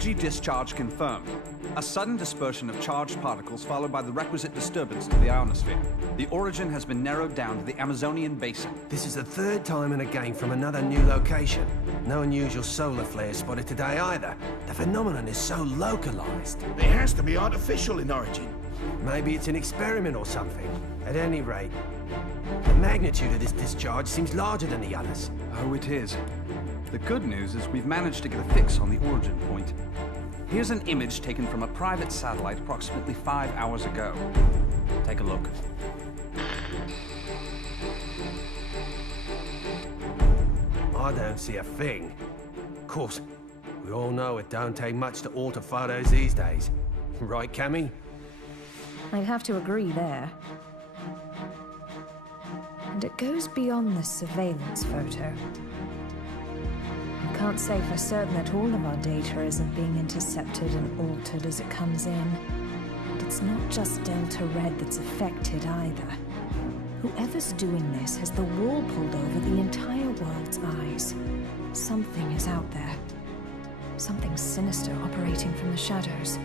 Energy discharge confirmed. A sudden dispersion of charged particles followed by the requisite disturbance to the ionosphere. The origin has been narrowed down to the Amazonian basin. This is the third time in a game from another new location. No unusual solar flares spotted today either. The phenomenon is so localized. It has to be artificial in origin. Maybe it's an experiment or something. At any rate, the magnitude of this discharge seems larger than the others. Oh, it is. The good news is we've managed to get a fix on the origin point. Here's an image taken from a private satellite approximately 5 hours ago. Take a look. I don't see a thing. Of course, we all know it don't take much to alter photos these days. Right, Cammy? I'd have to agree there. And it goes beyond the surveillance photo. I can't say for certain that all of our data isn't being intercepted and altered as it comes in. But it's not just Delta Red that's affected either. Whoever's doing this has the wool pulled over the entire world's eyes. Something is out there. Something sinister operating from the shadows.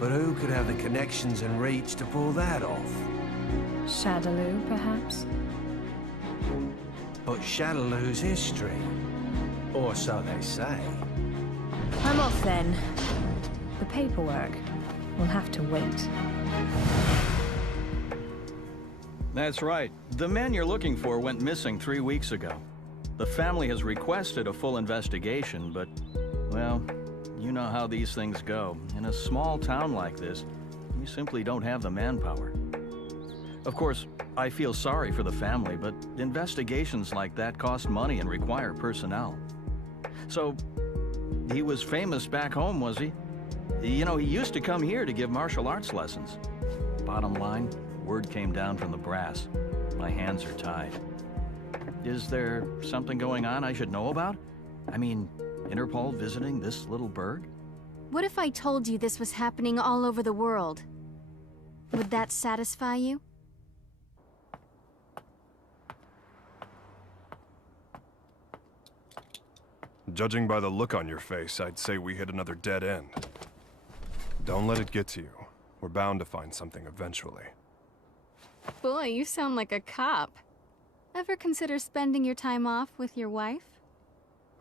But who could have the connections and reach to pull that off? Shadaloo, perhaps? But Shadaloo's history. Or so they say. I'm off then. The paperwork will have to wait. That's right. The man you're looking for went missing 3 weeks ago. The family has requested a full investigation, but, well, you know how these things go. In a small town like this, you simply don't have the manpower. Of course, I feel sorry for the family, but investigations like that cost money and require personnel. So, he was famous back home, was he? You know, he used to come here to give martial arts lessons. Bottom line, word came down from the brass. My hands are tied. Is there something going on I should know about? I mean, Interpol visiting this little burg? What if I told you this was happening all over the world? Would that satisfy you? Judging by the look on your face, I'd say we hit another dead end. Don't let it get to you. We're bound to find something eventually. Boy, you sound like a cop. Ever consider spending your time off with your wife?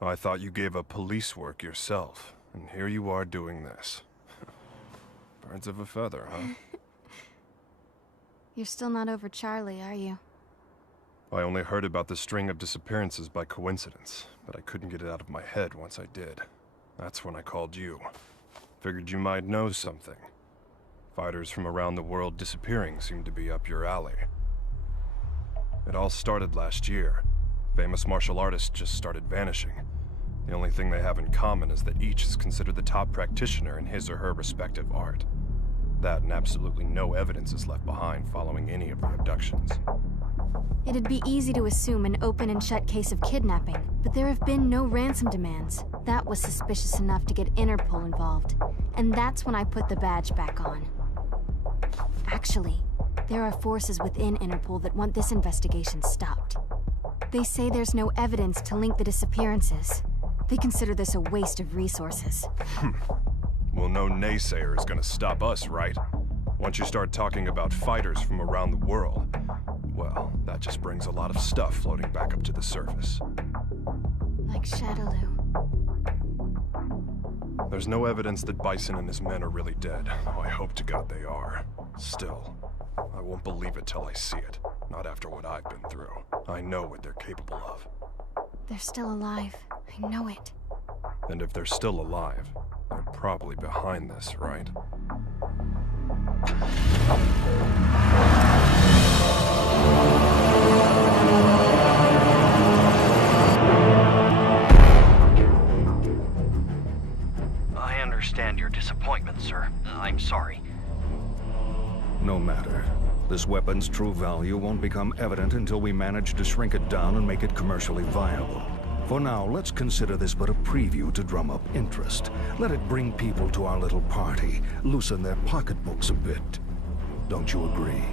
I thought you gave up police work yourself, and here you are doing this. Birds of a feather, huh? You're still not over Charlie, are you? I only heard about the string of disappearances by coincidence, but I couldn't get it out of my head once I did. That's when I called you. Figured you might know something. Fighters from around the world disappearing seemed to be up your alley. It all started last year. Famous martial artists just started vanishing. The only thing they have in common is that each is considered the top practitioner in his or her respective art. That and absolutely no evidence is left behind following any of the abductions. It'd be easy to assume an open and shut case of kidnapping, but there have been no ransom demands. That was suspicious enough to get Interpol involved, and that's when I put the badge back on. Actually, there are forces within Interpol that want this investigation stopped. They say there's no evidence to link the disappearances. They consider this a waste of resources. Well, no naysayer is gonna stop us, right? Once you start talking about fighters from around the world, well, that just brings a lot of stuff floating back up to the surface. Like Shadaloo. There's no evidence that Bison and his men are really dead. Oh, I hope to God they are. Still, I won't believe it till I see it. Not after what I've been through. I know what they're capable of. They're still alive. I know it. And if they're still alive, they're probably behind this, right? I understand your disappointment, sir. I'm sorry. No matter. This weapon's true value won't become evident until we manage to shrink it down and make it commercially viable. For now, let's consider this but a preview to drum up interest. Let it bring people to our little party, loosen their pocketbooks a bit. Don't you agree?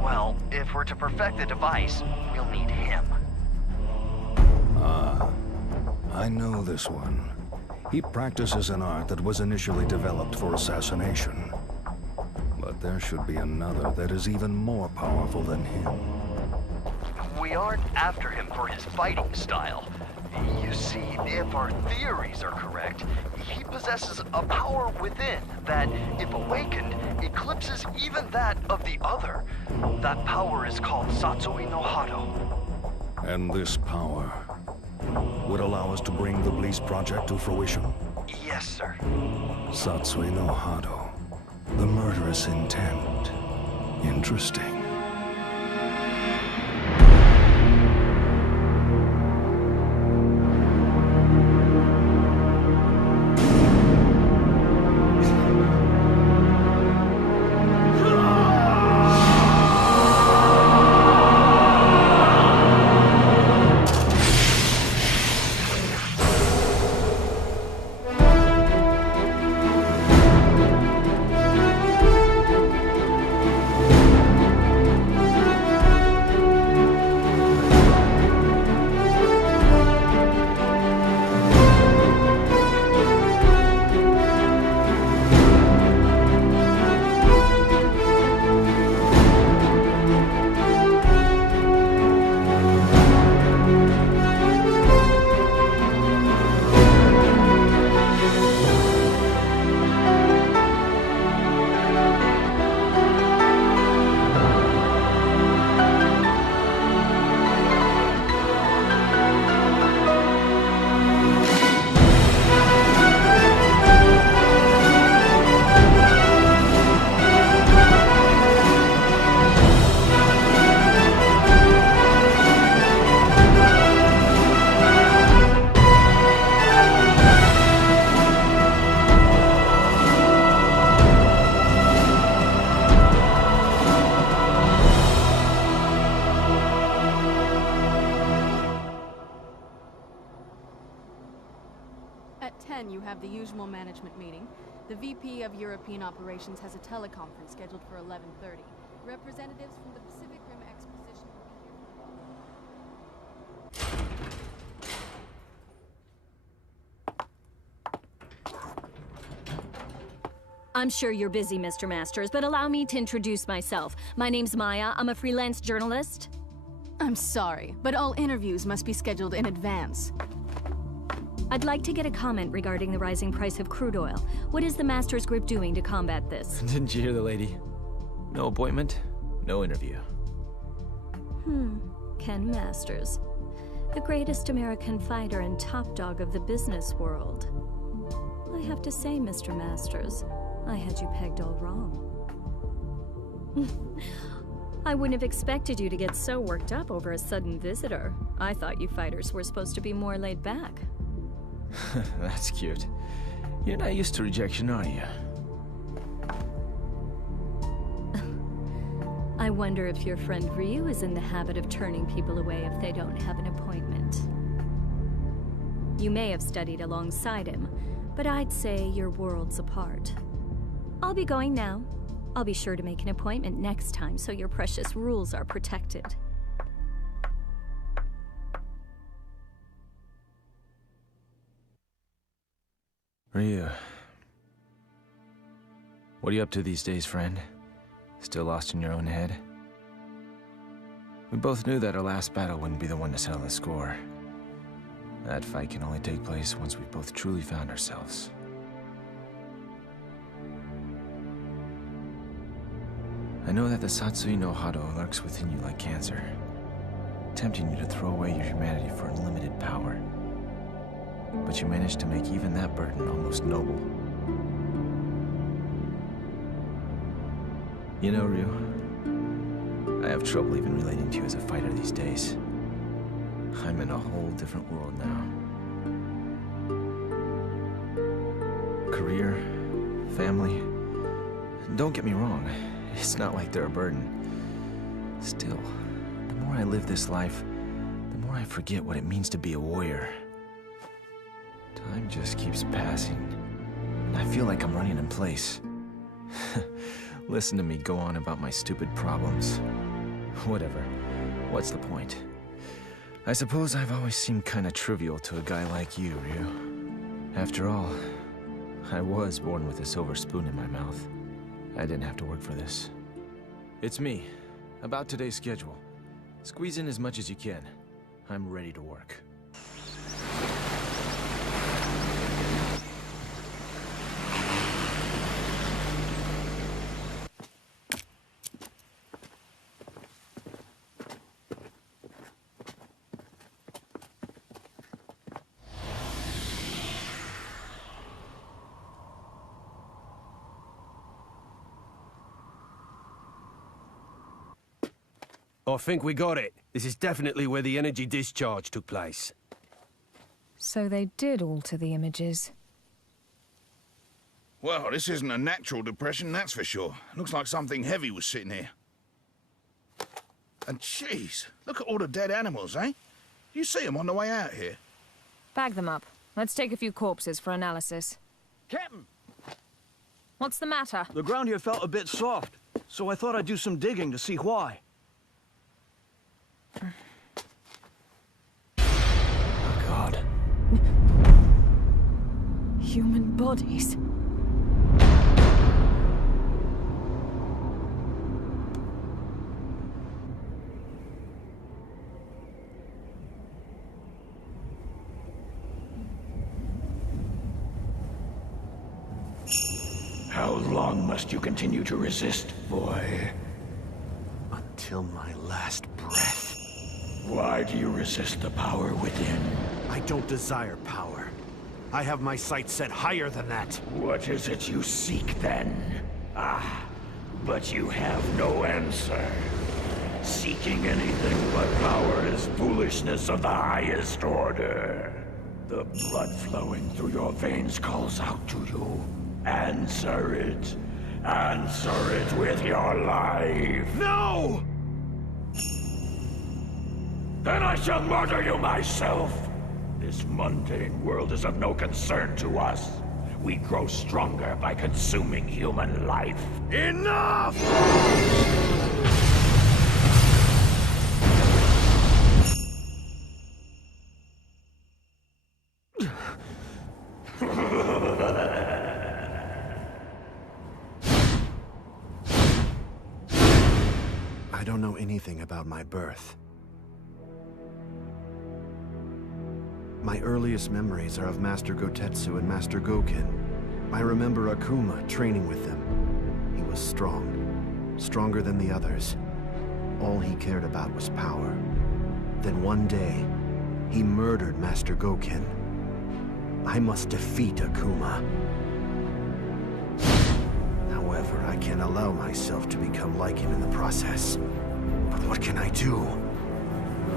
Well, if we're to perfect the device, we'll need him. Ah, I know this one. He practices an art that was initially developed for assassination. But there should be another that is even more powerful than him. We aren't after him for his fighting style. You see, if our theories are correct, he possesses a power within that, if awakened, eclipses even that of the other. That power is called Satsui no Hado. And this power would allow us to bring the Bliss project to fruition? Yes, sir. Satsui no Hado. The murderous intent. Interesting. At 10, you have the usual management meeting. The VP of European Operations has a teleconference scheduled for 11:30. Representatives from the Pacific Rim Exposition will be here. I'm sure you're busy, Mr. Masters, but allow me to introduce myself. My name's Maya. I'm a freelance journalist. I'm sorry, but all interviews must be scheduled in advance. I'd like to get a comment regarding the rising price of crude oil. What is the Masters Group doing to combat this? Didn't you hear the lady? No appointment, no interview. Ken Masters. The greatest American fighter and top dog of the business world. I have to say, Mr. Masters, I had you pegged all wrong. I wouldn't have expected you to get so worked up over a sudden visitor. I thought you fighters were supposed to be more laid back. That's cute. You're not used to rejection, are you? I wonder if your friend Ryu is in the habit of turning people away if they don't have an appointment. You may have studied alongside him, but I'd say you're worlds apart. I'll be going now. I'll be sure to make an appointment next time so your precious rules are protected. Ryu. What are you up to these days, friend? Still lost in your own head? We both knew that our last battle wouldn't be the one to settle the score. That fight can only take place once we've both truly found ourselves. I know that the Satsui no Hado lurks within you like cancer, tempting you to throw away your humanity for unlimited power. But you managed to make even that burden almost noble. You know, Ryu, I have trouble even relating to you as a fighter these days. I'm in a whole different world now. Career, family. Don't get me wrong, it's not like they're a burden. Still, the more I live this life, the more I forget what it means to be a warrior. Time just keeps passing, and I feel like I'm running in place. Listen to me go on about my stupid problems. Whatever. What's the point? I suppose I've always seemed kinda trivial to a guy like you, Ryu. After all, I was born with a silver spoon in my mouth. I didn't have to work for this. It's me. About today's schedule. Squeeze in as much as you can. I'm ready to work. I think we got it. This is definitely where the energy discharge took place. So they did alter the images. Well, this isn't a natural depression, that's for sure. Looks like something heavy was sitting here. And jeez, look at all the dead animals, eh? You see them on the way out here. Bag them up. Let's take a few corpses for analysis. Captain! What's the matter? The ground here felt a bit soft, so I thought I'd do some digging to see why. Oh, God. Human bodies. How long must you continue to resist, boy? Until my last breath. Why do you resist the power within? I don't desire power. I have my sights set higher than that. What is it you seek, then? Ah, but you have no answer. Seeking anything but power is foolishness of the highest order. The blood flowing through your veins calls out to you. Answer it. Answer it with your life. No! Then I shall murder you myself. This mundane world is of no concern to us. We grow stronger by consuming human life. Enough! I don't know anything about my birth. My earliest memories are of Master Gotetsu and Master Goken. I remember Akuma training with them. He was strong, stronger than the others. All he cared about was power. Then one day, he murdered Master Goken. I must defeat Akuma. However, I can't allow myself to become like him in the process. But what can I do?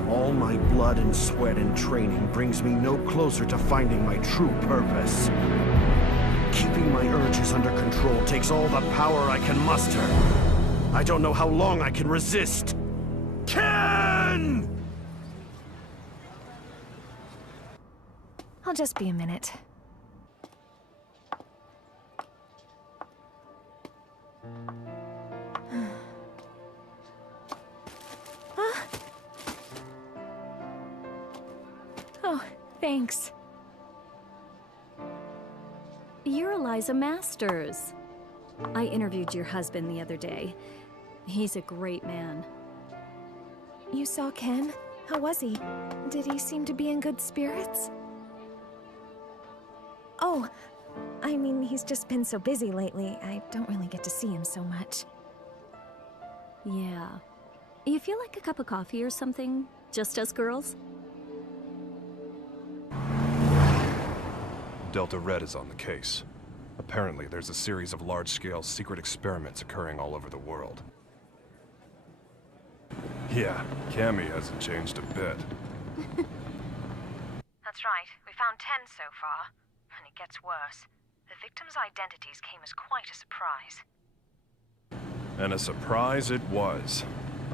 All my blood and sweat and training brings me no closer to finding my true purpose. Keeping my urges under control takes all the power I can muster. I don't know how long I can resist. Ken! I'll just be a minute. Oh, thanks. You're Eliza Masters. I interviewed your husband the other day. He's a great man. You saw Ken? How was he? Did he seem to be in good spirits? Oh, I mean, he's just been so busy lately. I don't really get to see him so much. Yeah. You feel like a cup of coffee or something? Just us girls? Delta Red is on the case. Apparently, there's a series of large-scale secret experiments occurring all over the world. Yeah, Cammy hasn't changed a bit. That's right. We found 10 so far. And it gets worse. The victims' identities came as quite a surprise. And a surprise it was.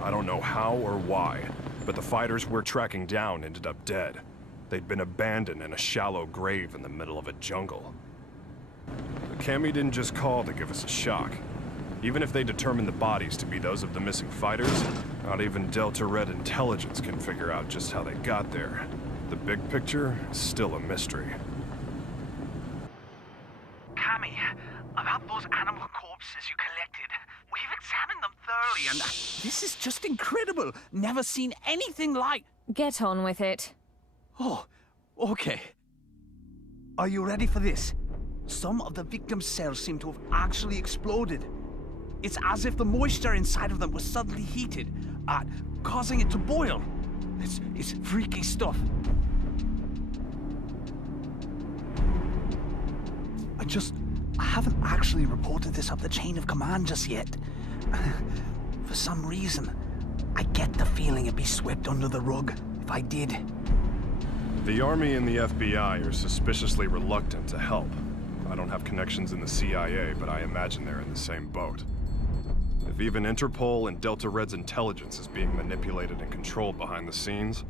I don't know how or why, but the fighters we're tracking down ended up dead. They'd been abandoned in a shallow grave in the middle of a jungle. But Cammy didn't just call to give us a shock. Even if they determine the bodies to be those of the missing fighters, not even Delta Red intelligence can figure out just how they got there. The big picture is still a mystery. up those animal corpses you collected. We've examined them thoroughly, and this is just incredible. Never seen anything like... Get on with it. Oh, okay. Are you ready for this? Some of the victims' cells seem to have actually exploded. It's as if the moisture inside of them was suddenly heated, causing it to boil. It's freaky stuff. I haven't actually reported this up the chain of command just yet. For some reason, I get the feeling it'd be swept under the rug if I did. The Army and the FBI are suspiciously reluctant to help. I don't have connections in the CIA, but I imagine they're in the same boat. If even Interpol and Delta Red's intelligence is being manipulated and controlled behind the scenes,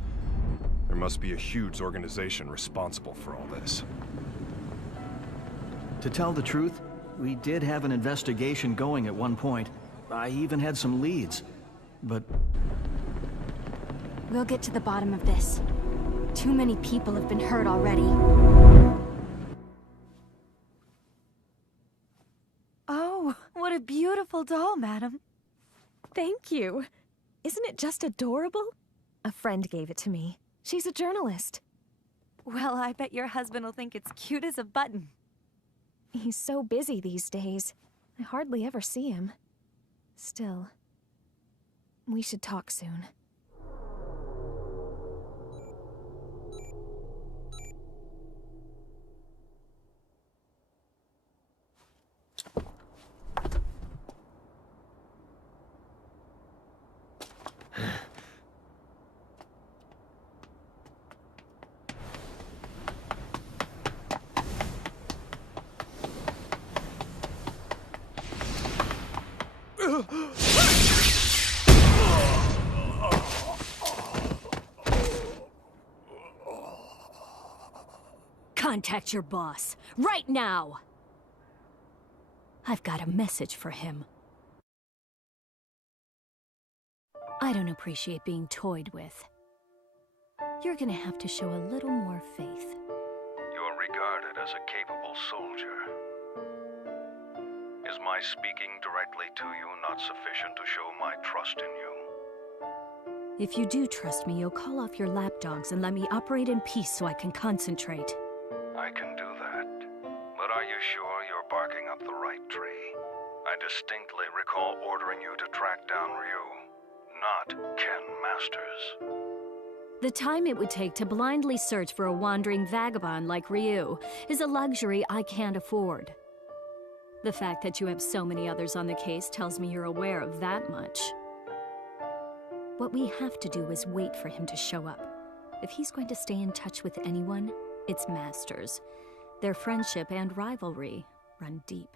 there must be a huge organization responsible for all this. To tell the truth, we did have an investigation going at one point. I even had some leads, but... We'll get to the bottom of this. Too many people have been hurt already. Oh, what a beautiful doll, madam. Thank you. Isn't it just adorable? A friend gave it to me. She's a journalist. Well, I bet your husband will think it's cute as a button. He's so busy these days. I hardly ever see him. Still, we should talk soon. Contact your boss, right now! I've got a message for him. I don't appreciate being toyed with. You're gonna have to show a little more faith. You're regarded as a capable soldier. Is my speaking directly to you not sufficient to show my trust in you? If you do trust me, you'll call off your lapdogs and let me operate in peace so I can concentrate. I can do that. But are you sure you're barking up the right tree? I distinctly recall ordering you to track down Ryu, not Ken Masters. The time it would take to blindly search for a wandering vagabond like Ryu is a luxury I can't afford. The fact that you have so many others on the case tells me you're aware of that much. What we have to do is wait for him to show up. If he's going to stay in touch with anyone, it's Masters. Their friendship and rivalry run deep.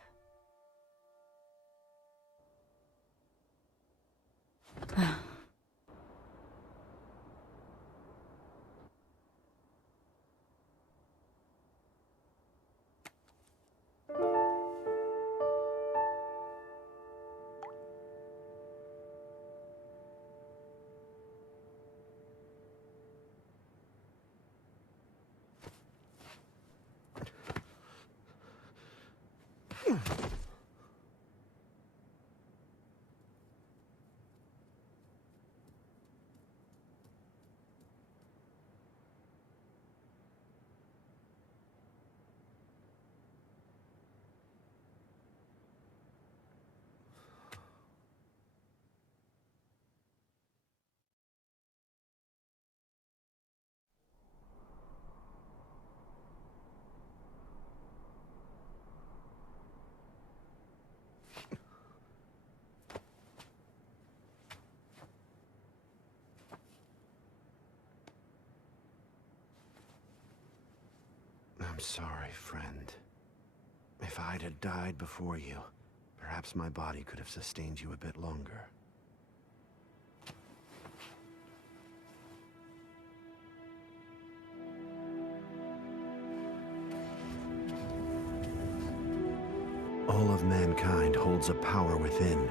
I'm sorry, friend. If I'd had died before you, perhaps my body could have sustained you a bit longer. All of mankind holds a power within,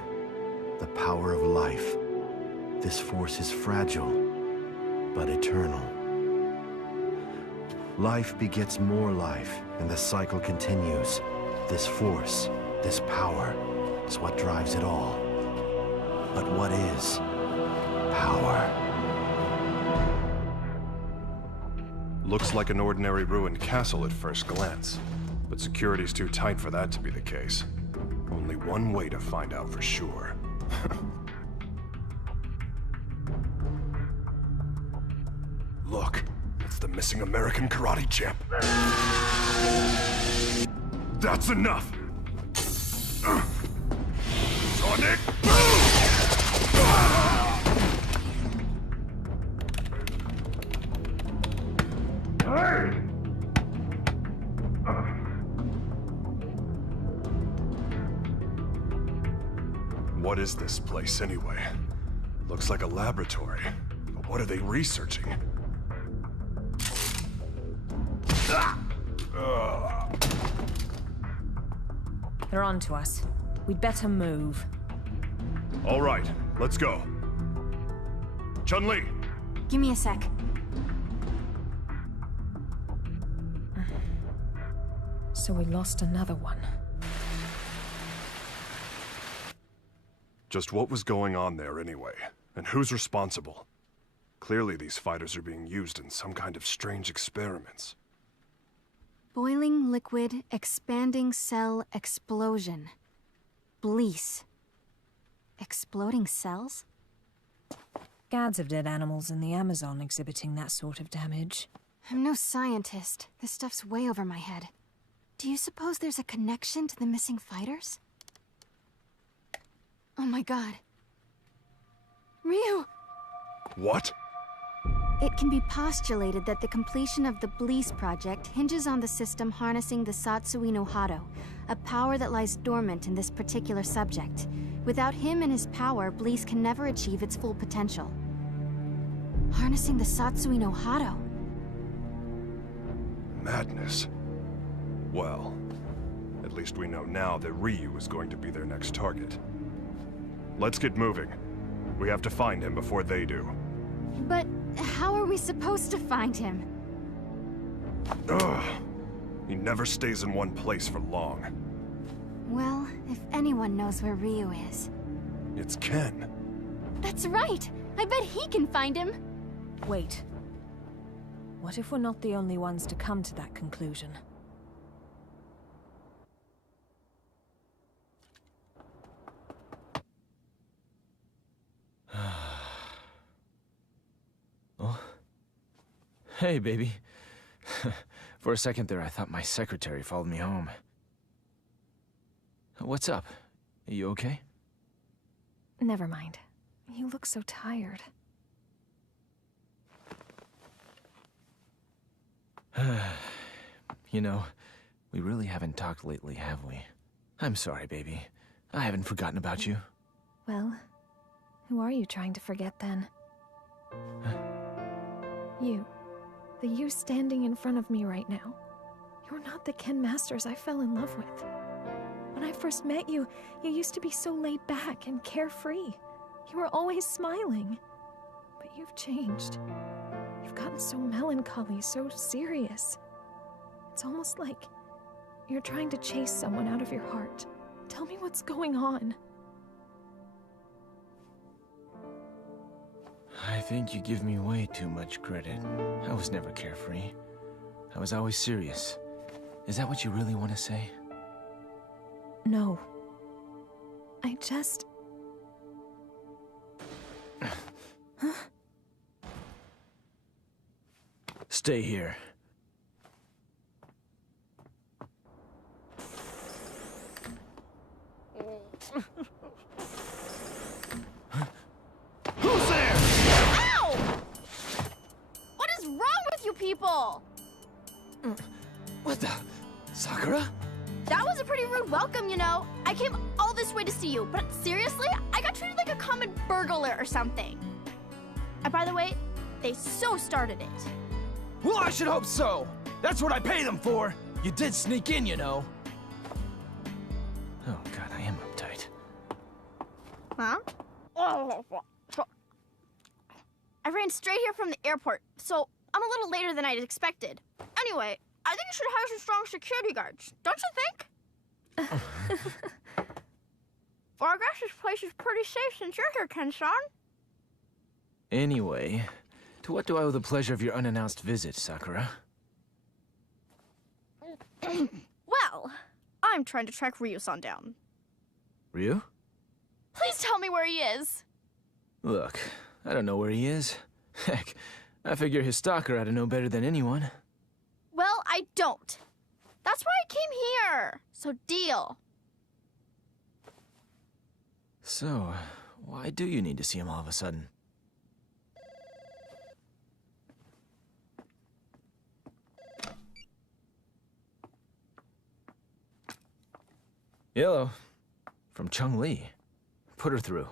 the power of life. This force is fragile, but eternal. Life begets more life, and the cycle continues. This force, This power is what drives it all. But what is power? Looks like an ordinary ruined castle at first glance, but security's too tight for that to be the case. Only one way to find out for sure. Look, it's the missing American karate champ. That's enough! Sonic boom! Hey! What is this place anyway? Looks like a laboratory, but what are they researching? They're on to us. We'd better move. All right, let's go. Chun-Li! Give me a sec. So we lost another one. Just what was going on there anyway? And who's responsible? Clearly these fighters are being used in some kind of strange experiments. Boiling liquid, expanding cell explosion. Blease. Exploding cells? Gads of dead animals in the Amazon exhibiting that sort of damage. I'm no scientist. This stuff's way over my head. Do you suppose there's a connection to the missing fighters? Oh my god. Ryu! What? It can be postulated that the completion of the Blease project hinges on the system harnessing the Satsui no Hado, a power that lies dormant in this particular subject. Without him and his power, Blease can never achieve its full potential. Harnessing the Satsui no Hado. Madness. Well, at least we know now that Ryu is going to be their next target. Let's get moving. We have to find him before they do. But how are we supposed to find him? Ugh. He never stays in one place for long. Well, if anyone knows where Ryu is... It's Ken. That's right! I bet he can find him! Wait. What if we're not the only ones to come to that conclusion? Oh. Hey, baby. For a second there, I thought my secretary followed me home. What's up? Are you okay? Never mind. You look so tired. You know, we really haven't talked lately, have we? I'm sorry, baby. I haven't forgotten about you. Well, who are you trying to forget then? You. The you standing in front of me right now. You're not the Ken Masters I fell in love with. When I first met you, you used to be so laid back and carefree. You were always smiling. But you've changed. You've gotten so melancholy, so serious. It's almost like you're trying to chase someone out of your heart. Tell me what's going on. I think you give me way too much credit. I was never carefree. I was always serious. Is that what you really want to say? No. I just... Huh? Stay here. Who's there? Ow! What is wrong with you people? What the? Sakura? That was a pretty rude welcome, you know. I came all this way to see you, but seriously, I got treated like a common burglar or something. And by the way, they so started it. Well, I should hope so. That's what I pay them for. You did sneak in, you know. Oh, God, I am uptight. Huh? I ran straight here from the airport, so I'm a little later than I'd expected. Anyway, I think you should hire some strong security guards, don't you think? Well, I guess this place is pretty safe since you're here, Ken-san. Anyway, to what do I owe the pleasure of your unannounced visit, Sakura? Well, I'm trying to track Ryu-san down. Ryu? Please tell me where he is. Look, I don't know where he is. Heck, I figure his stalker ought to know better than anyone. Well, I don't. That's why I came here. So deal. So, why do you need to see him all of a sudden? Hello. From Chung-Li. Put her through.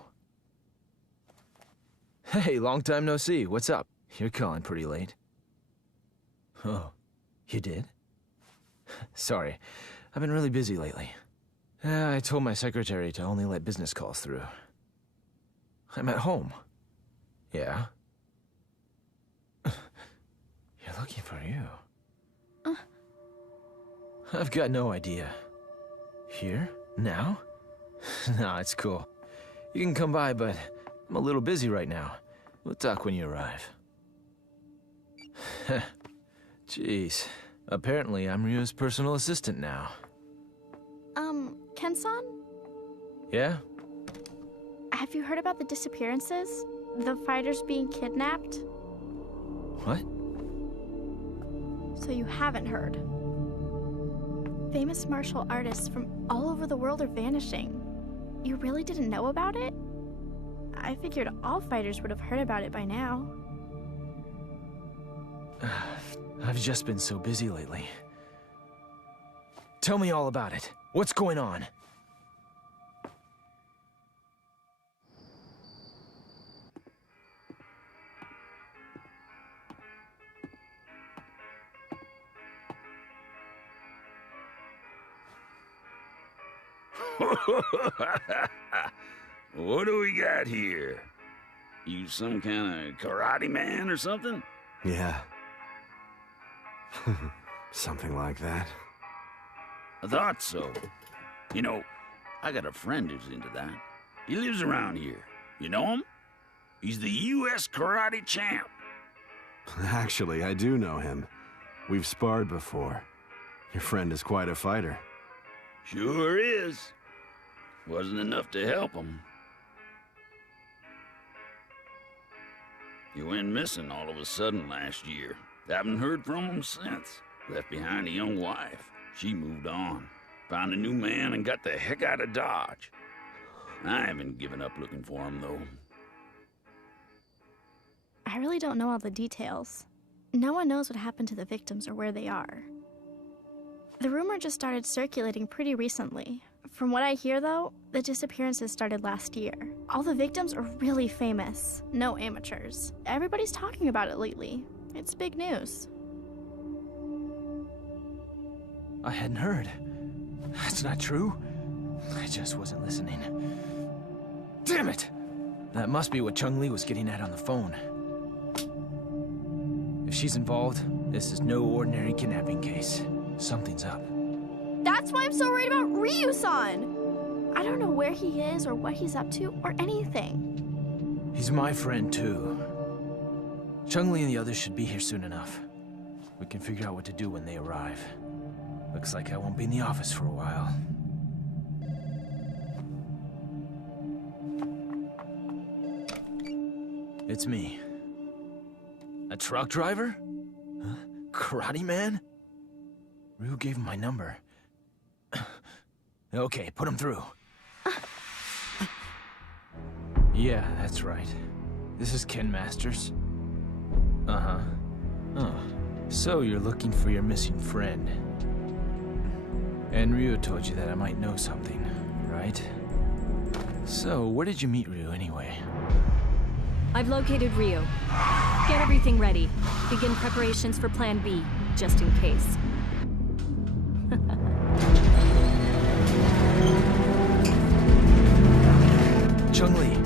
Hey, long time no see. What's up? You're calling pretty late. Oh, you did? Sorry, I've been really busy lately. I told my secretary to only let business calls through. I'm at home. Yeah? You're looking for you. I've got no idea. Here? Now? Nah, it's cool. You can come by, but I'm a little busy right now. We'll talk when you arrive. Jeez. Apparently, I'm Ryu's personal assistant now. Ken-san? Yeah? Have you heard about the disappearances? The fighters being kidnapped? What? So you haven't heard. Famous martial artists from all over the world are vanishing. You really didn't know about it? I figured all fighters would have heard about it by now. I've just been so busy lately. Tell me all about it. What's going on? What do we got here? You some kind of karate man or something? Yeah. Something like that. I thought so. You know, I got a friend who's into that. He lives around here. You know him? He's the U.S. karate champ. Actually, I do know him. We've sparred before. Your friend is quite a fighter. Sure is. Wasn't enough to help him. He went missing all of a sudden last year. Haven't heard from him since. Left behind a young wife. She moved on. Found a new man and got the heck out of Dodge. I haven't given up looking for him, though. I really don't know all the details. No one knows what happened to the victims or where they are. The rumor just started circulating pretty recently. From what I hear, though, the disappearances started last year. All the victims are really famous. No amateurs. Everybody's talking about it lately. It's big news. I hadn't heard. That's not true. I just wasn't listening. Damn it! That must be what Chung-Li was getting at on the phone. If she's involved, this is no ordinary kidnapping case. Something's up. That's why I'm so worried about Ryu-san! I don't know where he is or what he's up to or anything. He's my friend, too. Chung-Li and the others should be here soon enough. We can figure out what to do when they arrive. Looks like I won't be in the office for a while. It's me. A truck driver? Huh? Karate man? Ryu gave him my number. Okay, put him through. Yeah, that's right. This is Ken Masters. Uh-huh. Oh, so you're looking for your missing friend. And Ryu told you that I might know something, right? So, where did you meet Ryu anyway? I've located Ryu. Get everything ready. Begin preparations for Plan B, just in case. Chung-Li,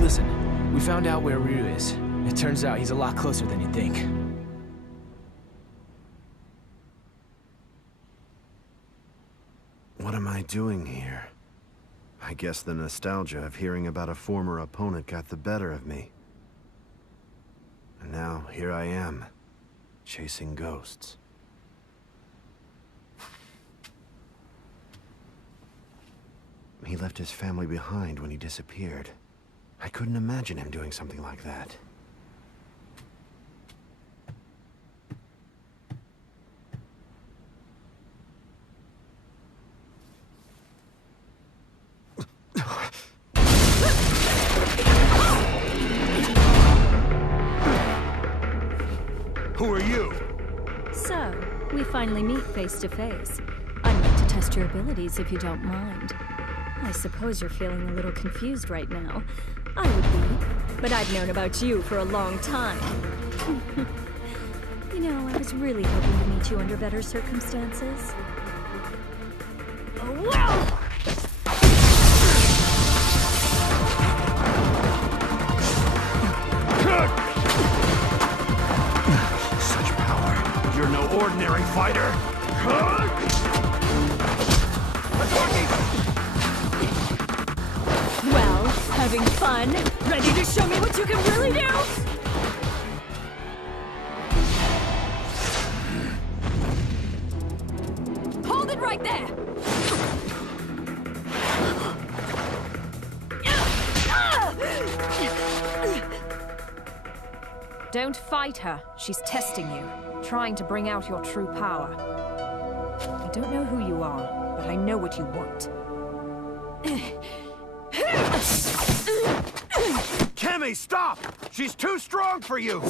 listen, we found out where Ryu is. It turns out he's a lot closer than you think. What What am I doing here? I guess the nostalgia of hearing about a former opponent got the better of me. And now, here I am, chasing ghosts. He left his family behind when he disappeared. I couldn't imagine him doing something like that. Who are you? So, we finally meet face to face. I'd like to test your abilities if you don't mind. I suppose you're feeling a little confused right now. I would be, but I've known about you for a long time. You know, I was really hoping to meet you under better circumstances. Oh, wow! Such power. You're no ordinary fighter. Well, having fun? Ready to show me what you can really do? Hold it right there! Don't fight her. She's testing you, trying to bring out your true power. I don't know who you are, but I know what you want. Kemi, stop! She's too strong for you!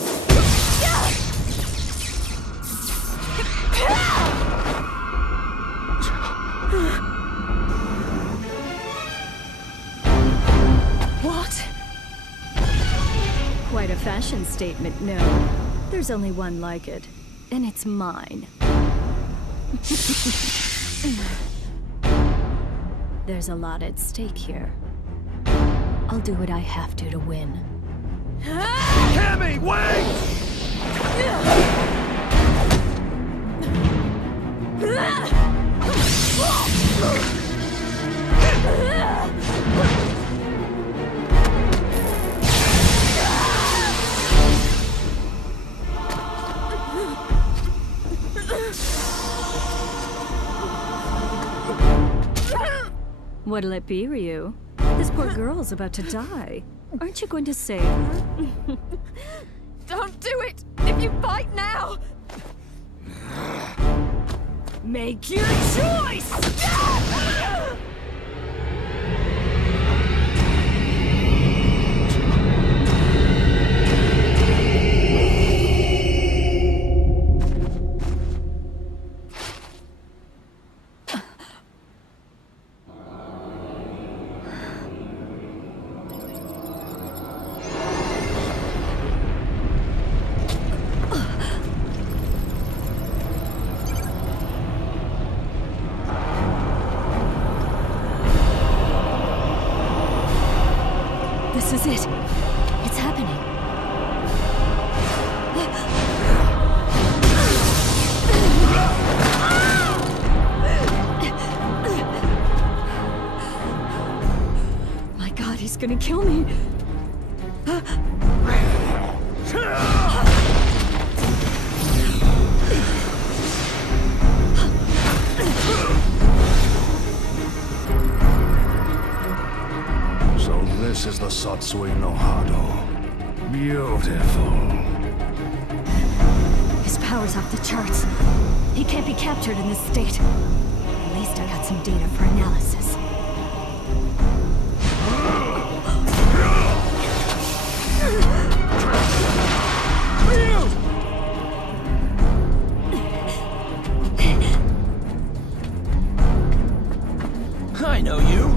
What? Quite a fashion statement, no. There's only one like it, and it's mine. There's a lot at stake here. I'll do what I have to win. Kemi, wait! What'll it be, Ryu? This poor girl's about to die. Aren't you going to save her? Don't do it! If you fight now! Make your choice! This is it. It's happening. My God, he's gonna kill me. This is the Satsui no Hado. Beautiful. His power's off the charts. He can't be captured in this state. At least I got some data for analysis. I know you.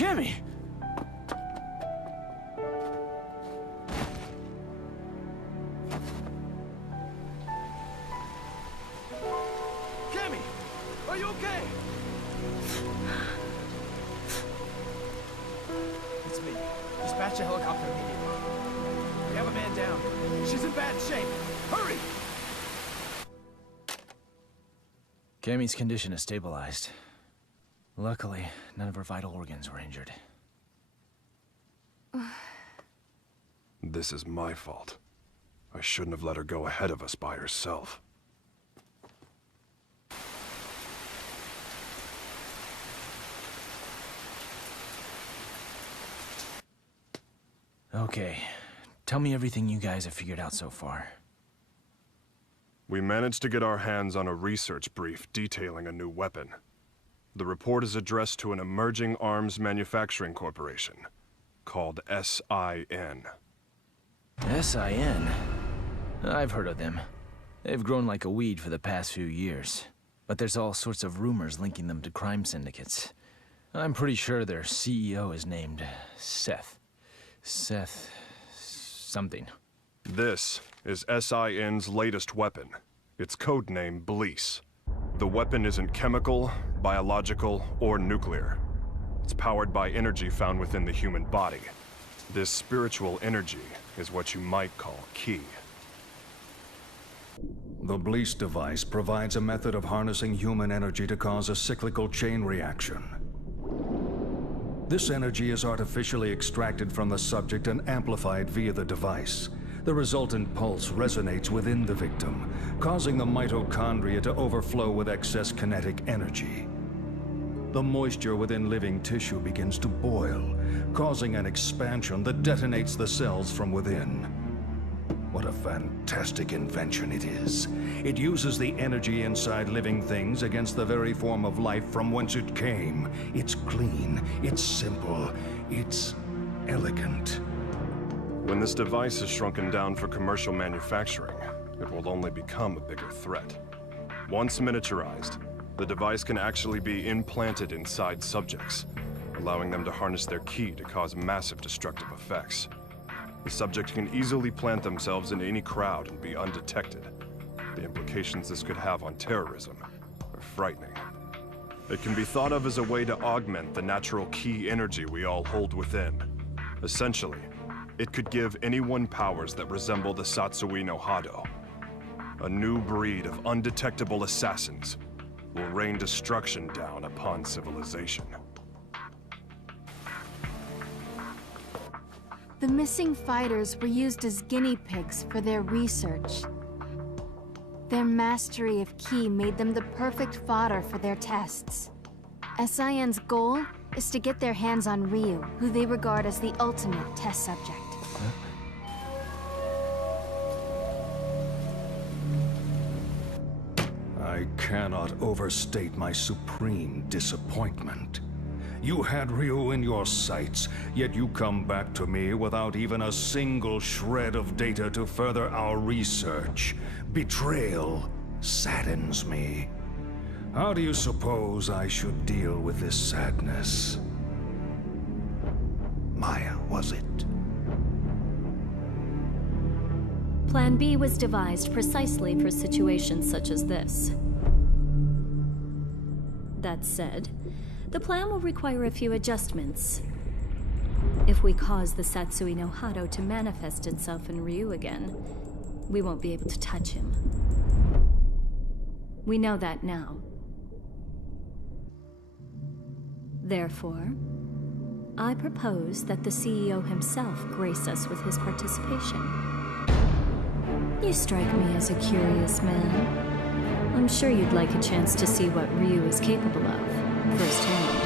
Kimmy! Kimmy! Are you okay? It's me. Dispatch a helicopter immediately. We have a man down. She's in bad shape. Hurry! Cammy's condition is stabilized. Luckily, none of her vital organs were injured. This is my fault. I shouldn't have let her go ahead of us by herself. Okay. Tell me everything you guys have figured out so far. We managed to get our hands on a research brief detailing a new weapon. The report is addressed to an emerging arms manufacturing corporation called SIN. SIN? I've heard of them. They've grown like a weed for the past few years. But there's all sorts of rumors linking them to crime syndicates. I'm pretty sure their CEO is named Seth. Seth... something. This is SIN's latest weapon. Its codename Bleece. The weapon isn't chemical, biological, or nuclear. It's powered by energy found within the human body. This spiritual energy is what you might call ki. The Bleece device provides a method of harnessing human energy to cause a cyclical chain reaction. This energy is artificially extracted from the subject and amplified via the device. The resultant pulse resonates within the victim, causing the mitochondria to overflow with excess kinetic energy. The moisture within living tissue begins to boil, causing an expansion that detonates the cells from within. What a fantastic invention it is. It uses the energy inside living things against the very form of life from whence it came. It's clean, it's simple, it's elegant. When this device is shrunken down for commercial manufacturing, it will only become a bigger threat. Once miniaturized, the device can actually be implanted inside subjects, allowing them to harness their ki to cause massive destructive effects. The subject can easily plant themselves in any crowd and be undetected. The implications this could have on terrorism are frightening. It can be thought of as a way to augment the natural ki energy we all hold within. Essentially, it could give anyone powers that resemble the Satsui no Hado. A new breed of undetectable assassins will rain destruction down upon civilization. The missing fighters were used as guinea pigs for their research. Their mastery of ki made them the perfect fodder for their tests. SIN's goal is to get their hands on Ryu, who they regard as the ultimate test subject. I cannot overstate my supreme disappointment. You had Ryu in your sights, yet you come back to me without even a single shred of data to further our research. Betrayal saddens me. How do you suppose I should deal with this sadness? Maya, was it? Plan B was devised precisely for situations such as this. That said, the plan will require a few adjustments. If we cause the Satsui no Hado to manifest itself in Ryu again, we won't be able to touch him. We know that now. Therefore, I propose that the CEO himself grace us with his participation. You strike me as a curious man. I'm sure you'd like a chance to see what Ryu is capable of, firsthand.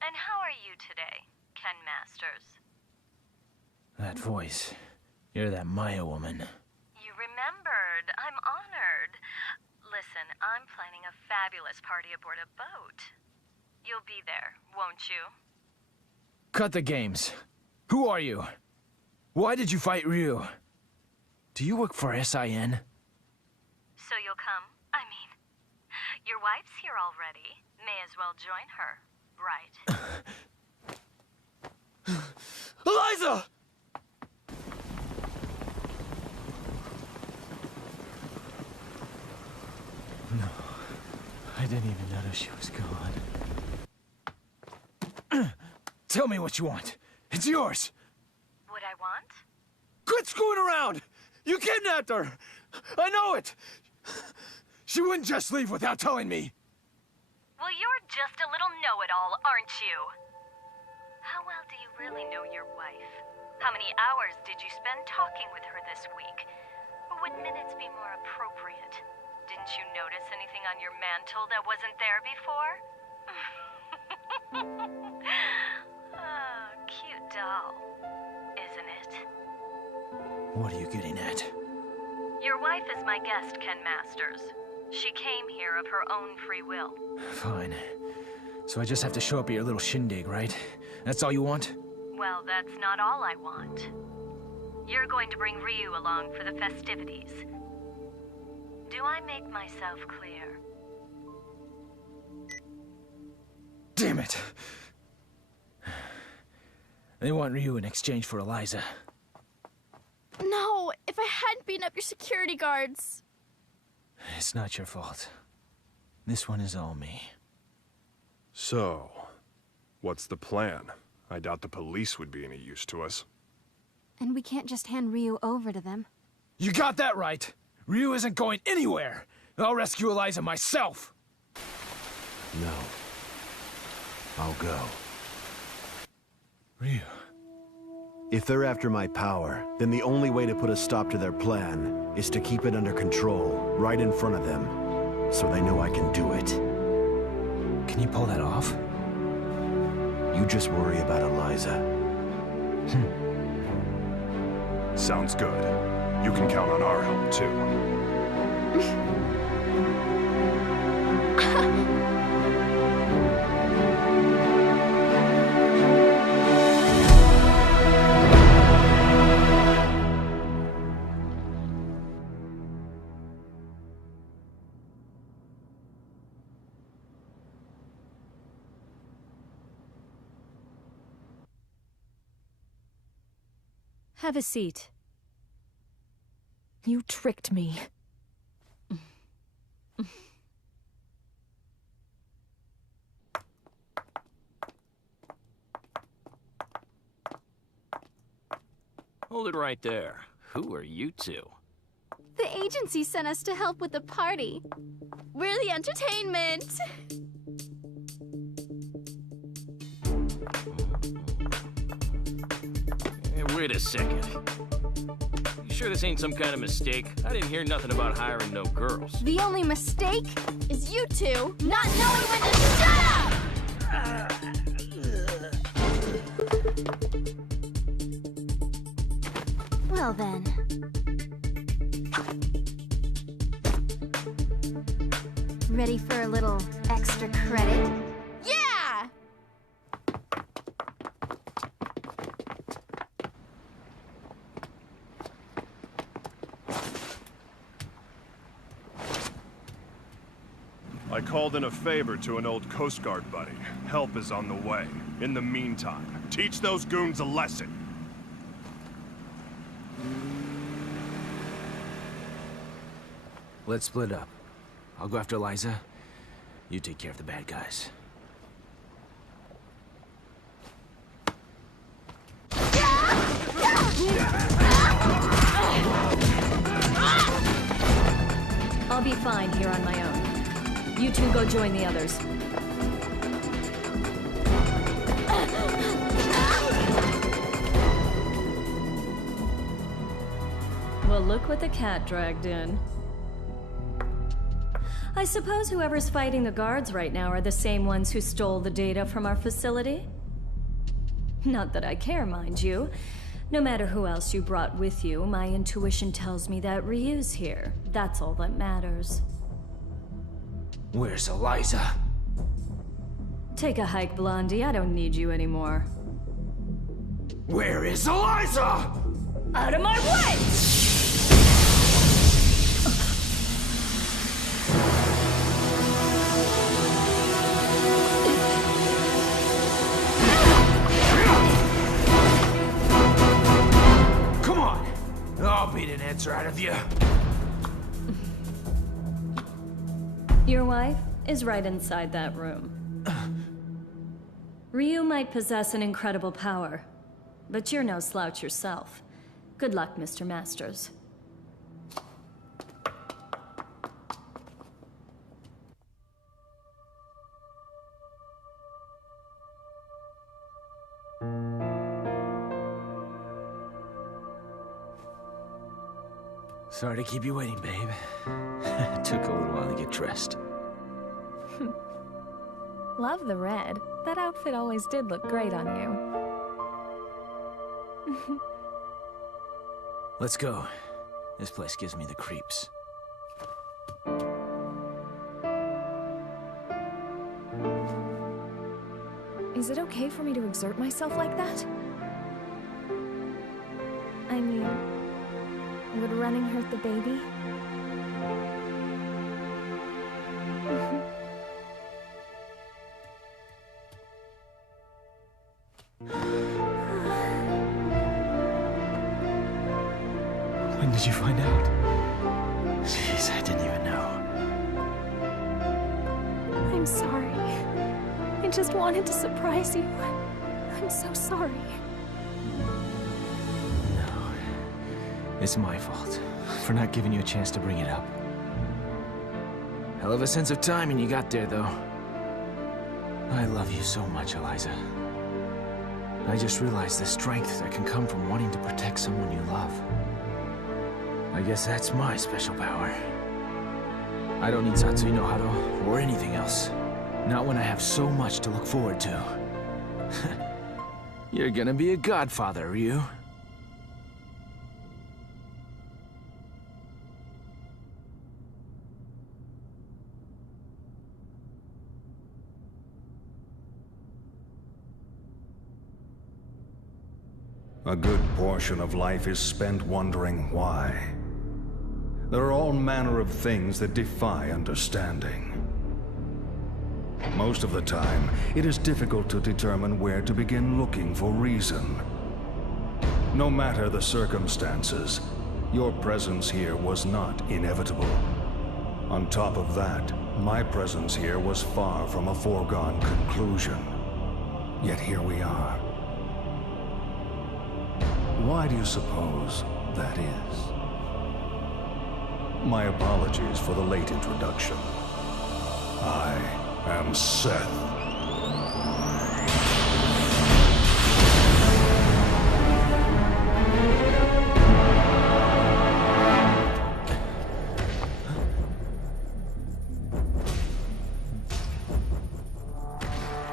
And how are you today, Ken Masters? That voice. You're that Maya woman. You remembered. I'm honored. Listen, I'm planning a fabulous party aboard a boat. You'll be there, won't you? Cut the games. Who are you? Why did you fight Ryu? Do you work for SIN? So you'll come? I mean, your wife's here already. May as well join her, right? Eliza! No, I didn't even notice she was gone. Tell me what you want. It's yours. What I want? Quit screwing around! You kidnapped her! I know it! She wouldn't just leave without telling me. Well, you're just a little know-it-all, aren't you? How well do you really know your wife? How many hours did you spend talking with her this week? Or would minutes be more appropriate? Didn't you notice anything on your mantle that wasn't there before? Oh, cute doll, isn't it? What are you getting at? Your wife is my guest, Ken Masters. She came here of her own free will. Fine. So I just have to show up at your little shindig, right? That's all you want? Well, that's not all I want. You're going to bring Ryu along for the festivities. Do I make myself clear? Damn it! They want Ryu in exchange for Eliza. No, if I hadn't beaten up your security guards. It's not your fault. This one is all me. So, what's the plan? I doubt the police would be any use to us. And we can't just hand Ryu over to them. You got that right! Ryu isn't going anywhere! I'll rescue Eliza myself! No. I'll go. Ryu. If they're after my power, then the only way to put a stop to their plan is to keep it under control, right in front of them, so they know I can do it. Can you pull that off? You just worry about Eliza. Sounds good. You can count on our help, too. Have a seat. You tricked me. Hold it right there. Who are you two? The agency sent us to help with the party. We're the entertainment. Hey, wait a second. You sure this ain't some kind of mistake? I didn't hear nothing about hiring no girls. The only mistake is you two not knowing when to shut up! Well then. Ready for a little extra credit? Yeah! I called in a favor to an old Coast Guard buddy. Help is on the way. In the meantime, teach those goons a lesson. Let's split up. I'll go after Eliza. You take care of the bad guys. I'll be fine here on my own. You two go join the others. Well, look what the cat dragged in. I suppose whoever's fighting the guards right now are the same ones who stole the data from our facility? Not that I care, mind you. No matter who else you brought with you, my intuition tells me that Ryu's here. That's all that matters. Where's Eliza? Take a hike, Blondie. I don't need you anymore. Where is Eliza? Out of my way! Come on! I'll beat an answer out of you. Your wife is right inside that room. Ryu might possess an incredible power, but you're no slouch yourself. Good luck, Mr. Masters. Sorry to keep you waiting, babe. It took a little while to get dressed. Love the red. That outfit always did look great on you. Let's go. This place gives me the creeps. Is it okay for me to exert myself like that? I mean, would running hurt the baby? When did you find out? Jeez, I didn't even know. I'm sorry. I just wanted to surprise you. I'm so sorry. No. It's my fault for not giving you a chance to bring it up. Hell of a sense of timing you got there, though. I love you so much, Eliza. I just realized the strength that can come from wanting to protect someone you love. I guess that's my special power. I don't need Satsui no Hado or anything else. Not when I have so much to look forward to. You're gonna be a godfather, Ryu. A good portion of life is spent wondering why. There are all manner of things that defy understanding. Most of the time, it is difficult to determine where to begin looking for reason. No matter the circumstances, your presence here was not inevitable. On top of that, my presence here was far from a foregone conclusion. Yet here we are. Why do you suppose that is? My apologies for the late introduction. I am Seth.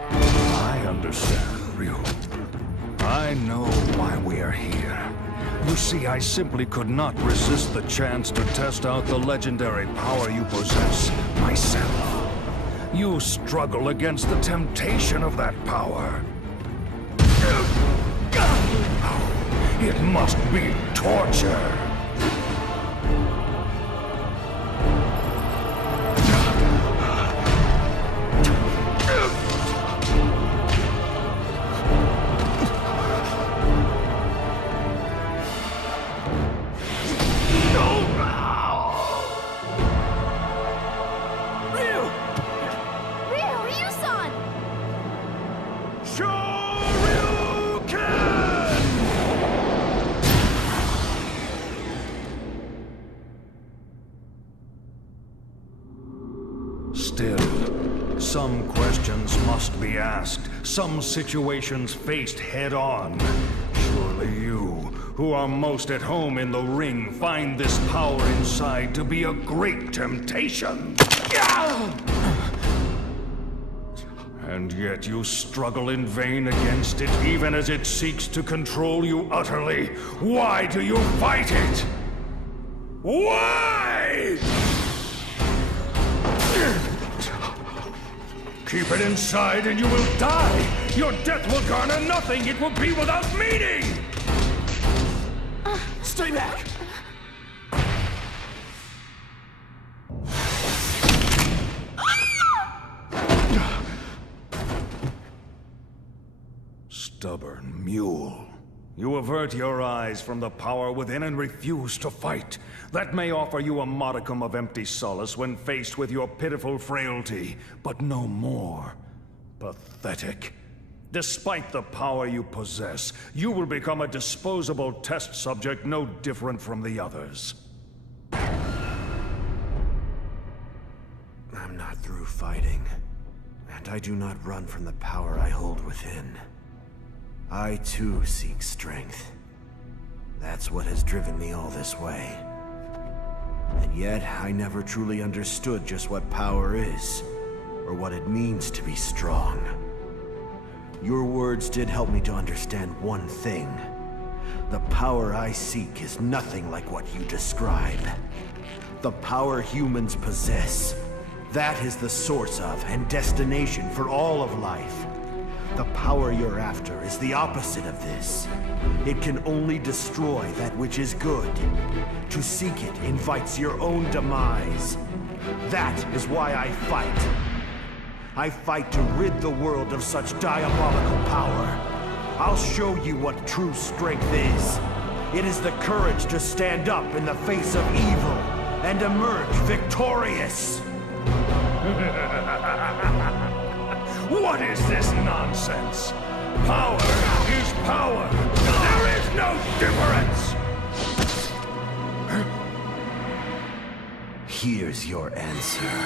I understand, Ryu. I know why we are here. You see, I simply could not resist the chance to test out the legendary power you possess myself. You struggle against the temptation of that power. It must be torture. Still, some questions must be asked, some situations faced head-on. Surely you, who are most at home in the ring, find this power inside to be a great temptation. And yet you struggle in vain against it, even as it seeks to control you utterly. Why do you fight it? Why? Keep it inside and you will die! Your death will garner nothing! It will be without meaning! Stay back! Stubborn mule. You avert your eyes from the power within and refuse to fight. That may offer you a modicum of empty solace when faced with your pitiful frailty, but no more. Pathetic. Despite the power you possess, you will become a disposable test subject no different from the others. I'm not through fighting, and I do not run from the power I hold within. I too seek strength. That's what has driven me all this way. And yet, I never truly understood just what power is, or what it means to be strong. Your words did help me to understand one thing. The power I seek is nothing like what you describe. The power humans possess, that is the source of and destination for all of life. The power you're after is the opposite of this. It can only destroy that which is good. To seek it invites your own demise. That is why I fight. I fight to rid the world of such diabolical power. I'll show you what true strength is. It is the courage to stand up in the face of evil and emerge victorious. What is this nonsense? Power is power. There is no difference. Here's your answer.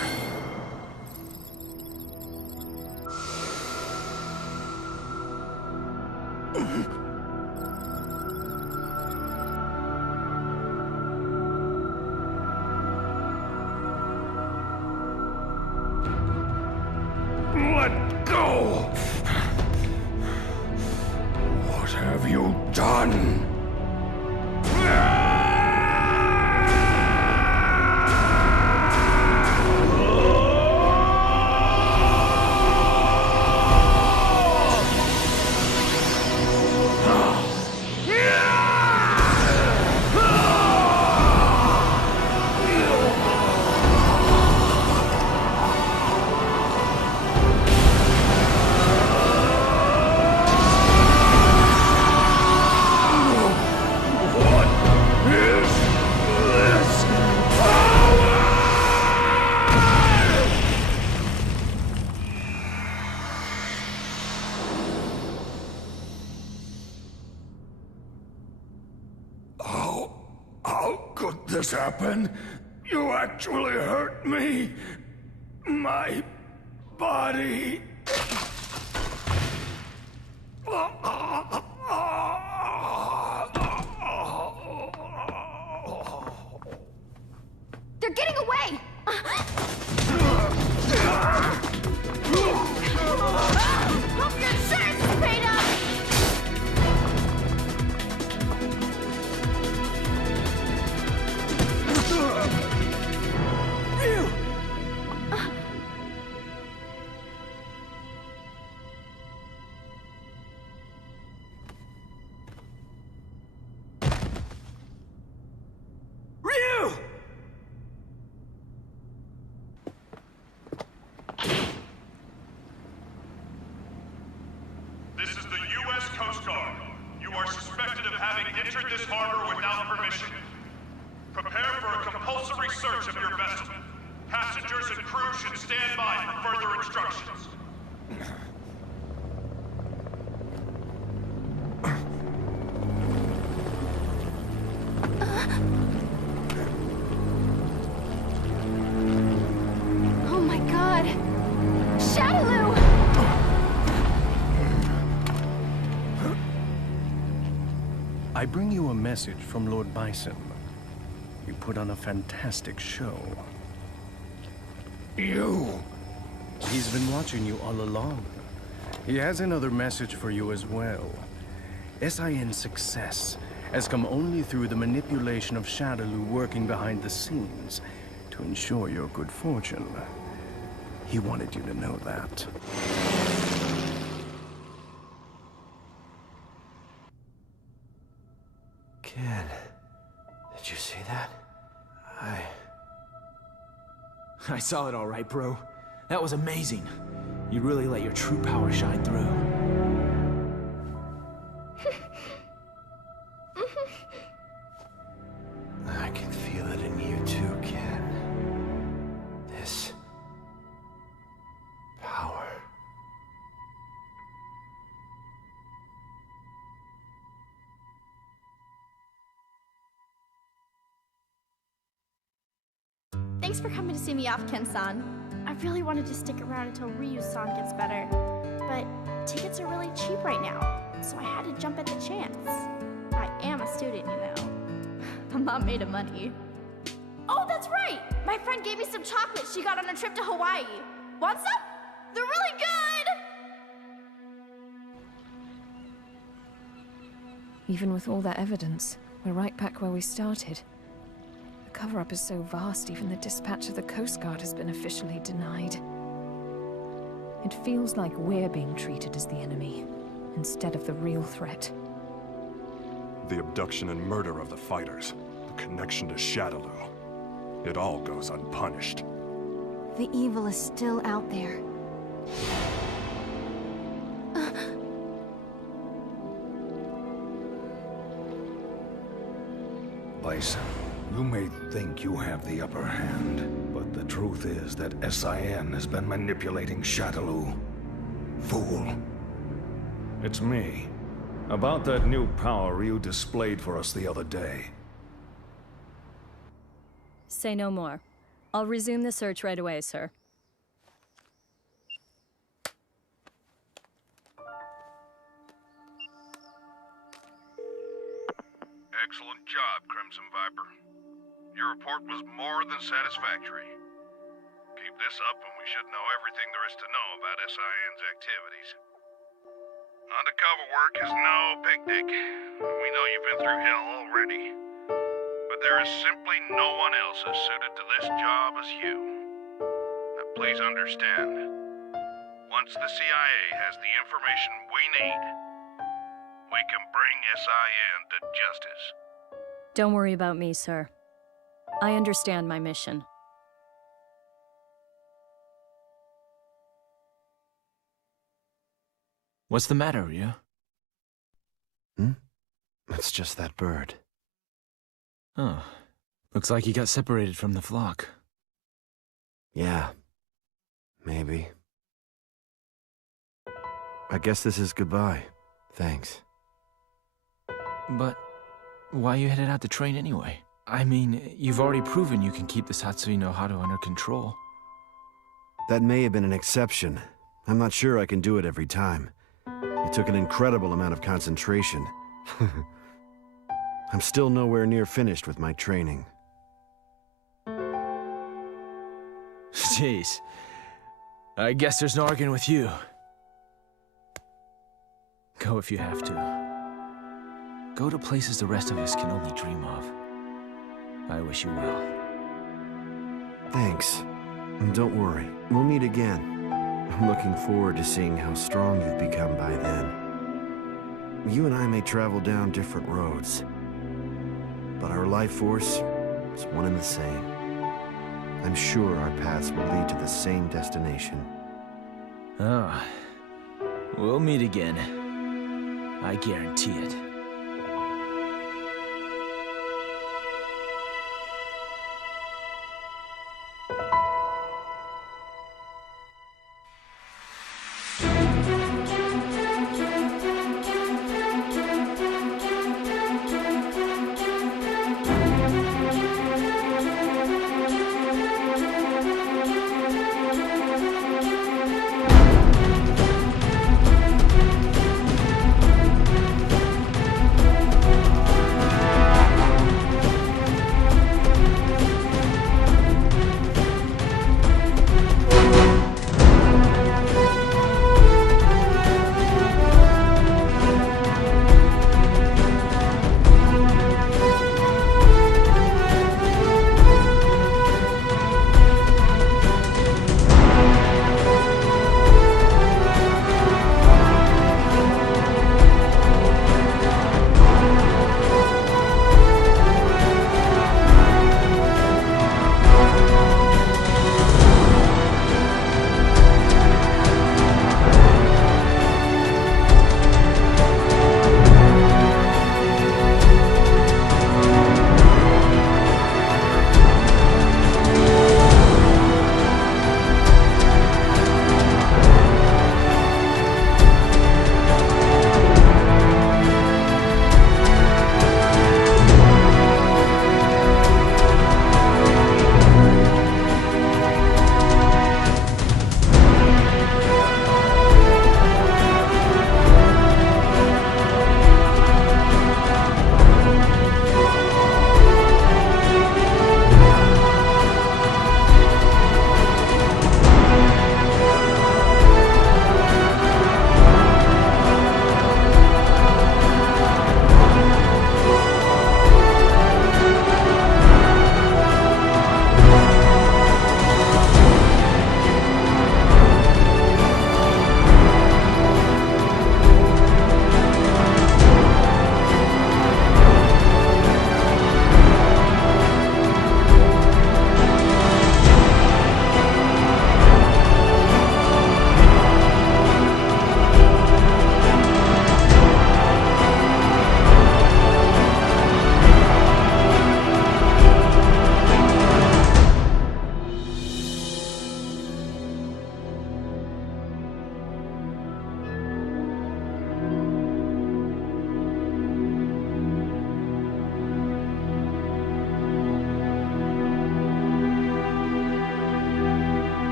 Let go! What have you done? How could this happen? You actually hurt me. My body. They're getting away! Hope your insurance is paid up! This is the U.S. Coast Guard. You are suspected of having entered this harbor without permission. Prepare for a compulsory search of your vessel. Passengers and crew should stand by for further instructions. Oh my god! Shadaloo! I bring you a message from Lord Bison. You put on a fantastic show. You? He's been watching you all along. He has another message for you as well. SIN's success has come only through the manipulation of Shadaloo working behind the scenes to ensure your good fortune. He wanted you to know that. Ken, Did you see that? I saw it all right, bro. That was amazing. You really let your true power shine through. I can feel it in you too, Ken. This power. Thanks for coming to see me off, Ken-san. I really wanted to stick around until Ryu's-san gets better, but tickets are really cheap right now, so I had to jump at the chance. I am a student, you know. I'm not made of money. Oh, that's right! My friend gave me some chocolates she got on a trip to Hawaii. Want some? They're really good! Even with all that evidence, we're right back where we started. The cover-up is so vast, even the dispatch of the Coast Guard has been officially denied. It feels like we're being treated as the enemy, instead of the real threat. The abduction and murder of the fighters, the connection to Shadaloo. It all goes unpunished. The evil is still out there. Bison, you may think you have the upper hand, but the truth is that SIN has been manipulating Shadaloo. Fool. It's me. About that new power you displayed for us the other day. Say no more. I'll resume the search right away, sir. Excellent job, Crimson Viper. Your report was more than satisfactory. Keep this up and we should know everything there is to know about SIN's activities. Undercover work is no picnic. We know you've been through hell already. But there is simply no one else as suited to this job as you. Now please understand, once the CIA has the information we need, we can bring SIN to justice. Don't worry about me, sir. I understand my mission. What's the matter, Ryu? It's just that bird. Oh, looks like he got separated from the flock. Yeah, maybe. I guess this is goodbye. Thanks. But why you headed out to train anyway? I mean, you've already proven you can keep this Hatsui no Hado under control. That may have been an exception. I'm not sure I can do it every time. It took an incredible amount of concentration. I'm still nowhere near finished with my training. Jeez. I guess there's no arguing with you. Go if you have to. Go to places the rest of us can only dream of. I wish you well. Thanks. And don't worry, we'll meet again. I'm looking forward to seeing how strong you've become by then. You and I may travel down different roads, but our life force is one and the same. I'm sure our paths will lead to the same destination. Oh, we'll meet again. I guarantee it.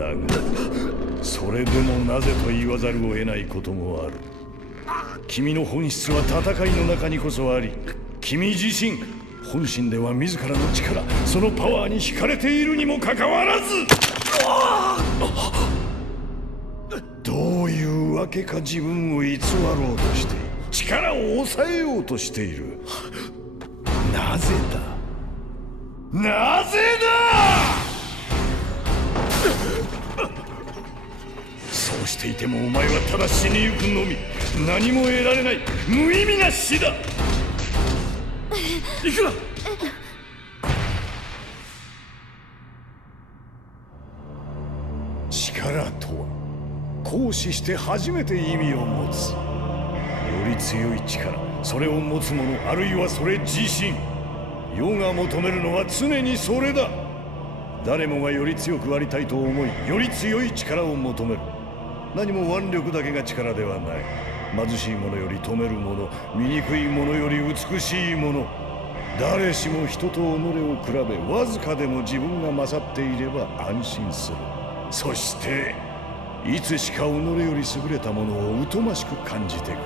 だがそれでもなぜと言わざるを得ないこともある。君の本質は戦いの中にこそあり、君自身本心では自らの力、そのパワーに惹かれているにもかかわらず、どういうわけか自分を偽ろうとしている。力を抑えようとしている。なぜだ、なぜだ。そうしていてもお前はただ死にゆくのみ。何も得られない無意味な死だ。行くな。力とは行使して初めて意味を持つ。より強い力、それを持つ者、あるいはそれ自身。世が求めるのは常にそれだ。誰もがより強くありたいと思い、より強い力を求める。何も腕力だけが力ではない。貧しい者より富める者、醜い者より美しい者。誰しも人と己を比べ、わずかでも自分が勝っていれば安心する。そしていつしか己より優れたものを疎ましく感じてくる。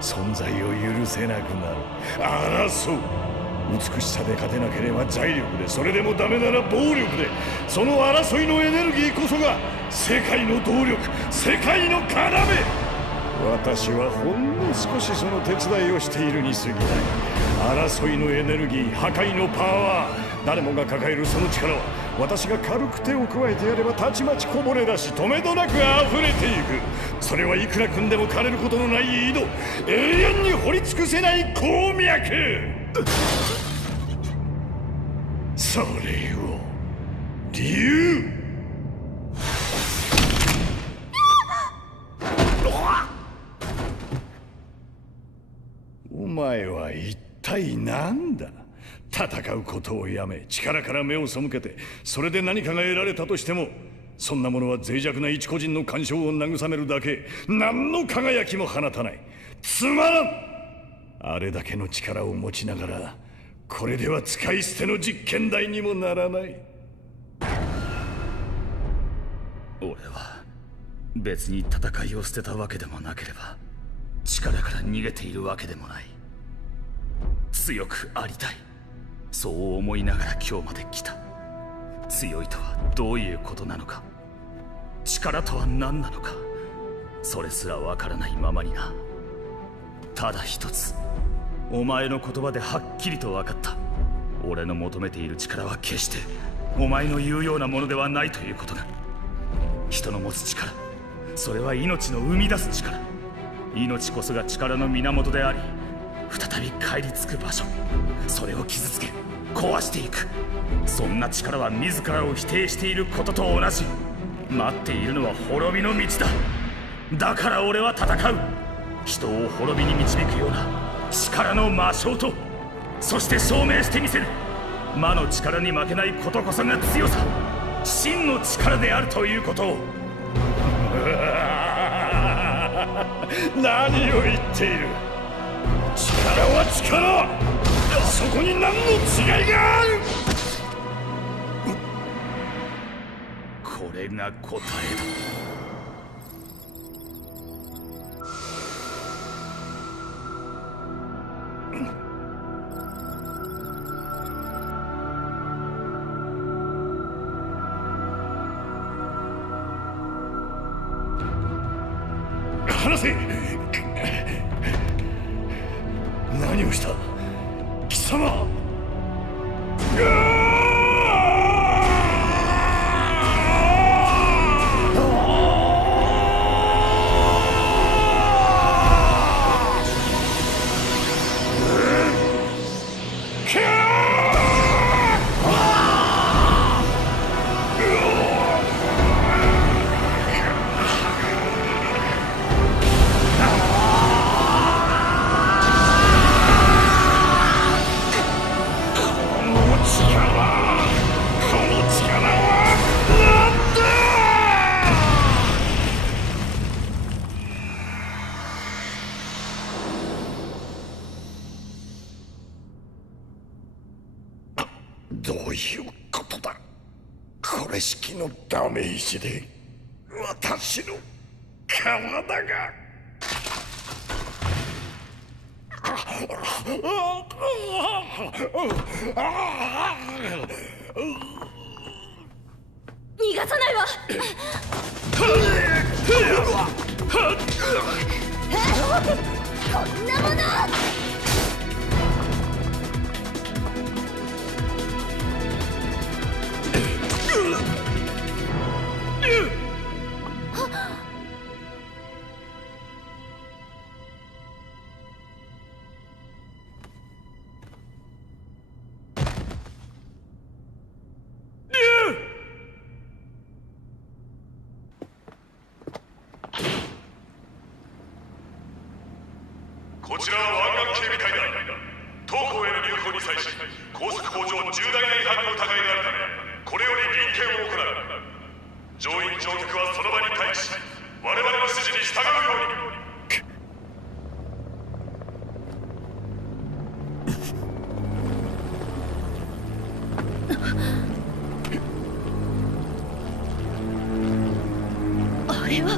存在を許せなくなる。争う。美しさで勝てなければ財力で、それでもダメなら暴力で。その争いのエネルギーこそが世界の動力、世界の要。私はほんの少しその手伝いをしているに過ぎない。争いのエネルギー、破壊のパワー、誰もが抱えるその力は、私が軽く手を加えてやればたちまちこぼれ出し、止めどなく溢れていく。それはいくら組んでも枯れることのない井戸、永遠に掘り尽くせない鉱脈。それを竜。お前は一体何だ。戦うことをやめ、力から目を背けて、それで何かが得られたとしても、そんなものは脆弱な一個人の感傷を慰めるだけ。何の輝きも放たない。つまらん。あれだけの力を持ちながら、これでは使い捨ての実験台にもならない。俺は別に戦いを捨てたわけでもなければ、力から逃げているわけでもない。強くありたい、そう思いながら今日まで来た。強いとはどういうことなのか、力とは何なのか、それすらわからないままにな。ただ一つ、お前の言葉ではっきりと分かった。俺の求めている力は決してお前の言うようなものではないということが。人の持つ力、それは命の生み出す力。命こそが力の源であり、再び帰り着く場所。それを傷つけ壊していく。そんな力は自らを否定していることと同じ。待っているのは滅びの道だ。だから俺は戦う。人を滅びに導くような力の魔性と、そして証明してみせる。魔の力に負けないことこそが強さ、真の力であるということを。何を言っている。力は力。そこに何の違いがある。これが答えだ。話せ。何をした貴様。どういうことだ。これしきのダメージで。私の体が。逃がさないわ。こんなもの。こちらは湾岸警備隊だ。当港への入港に際し、高速法上重大な違反の疑いがあるため、これより臨検を行う。乗員乗客はその場に待機し、我々の指示に従うように。あれは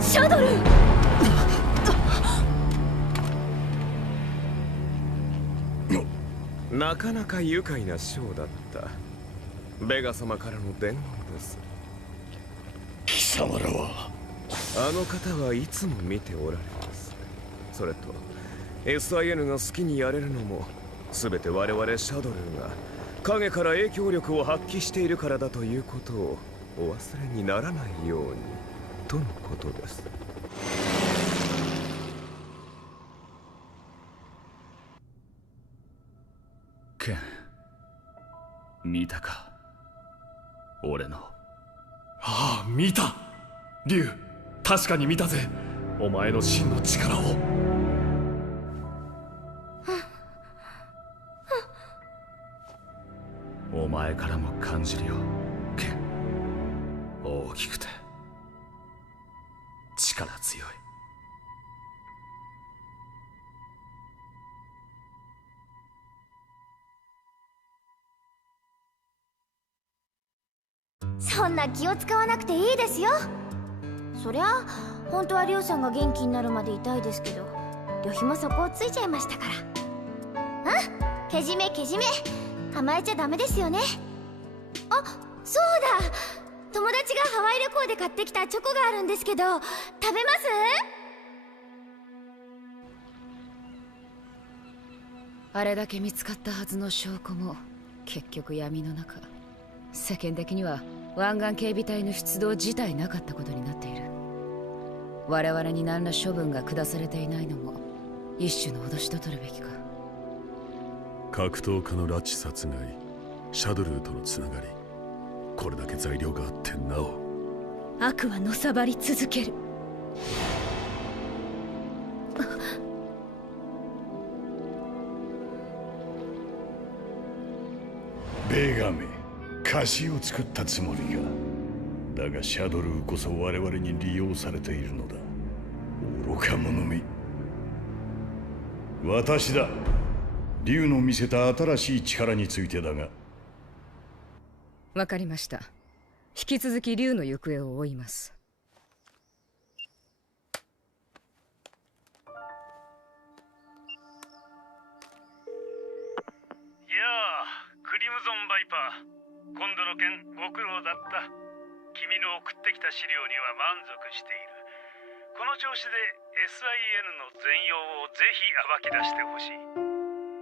シャドル。なかなか愉快なショーだった。ベガ様からの伝言です。貴様らは。あの方はいつも見ておられます。それと SIN が好きにやれるのも全て我々シャドルが影から影響力を発揮しているからだということをお忘れにならないようにとのことです。ケン、見たか、俺の。ああ、見た。竜、確かに見たぜ。お前の真の力を。お前からも感じるよ、ケン。大きくて力強い。そんな気を使わなくていいですよ。そりゃ本当はリョウさんが元気になるまでいたいですけど、旅費もそこをついちゃいましたから。けじめけじめ、甘えちゃダメですよね。あ、そうだ、友達がハワイ旅行で買ってきたチョコがあるんですけど、食べます？あれだけ見つかったはずの証拠も結局闇の中。世間的には湾岸警備隊の出動自体なかったことになっている。我々に何ら処分が下されていないのも一種の脅しと取るべきか。格闘家の拉致殺害、シャドルーとのつながり、これだけ材料があってなお悪はのさばり続ける。ベガめ、貸しを作ったつもりが。だがシャドルーこそ我々に利用されているのだ。愚か者め。私だ。竜の見せた新しい力についてだが。わかりました。引き続き竜の行方を追います。やあ、クリムゾンバイパー。今度の件ご苦労だった。君の送ってきた資料には満足している。この調子で SIN の全容をぜひ暴き出してほしい。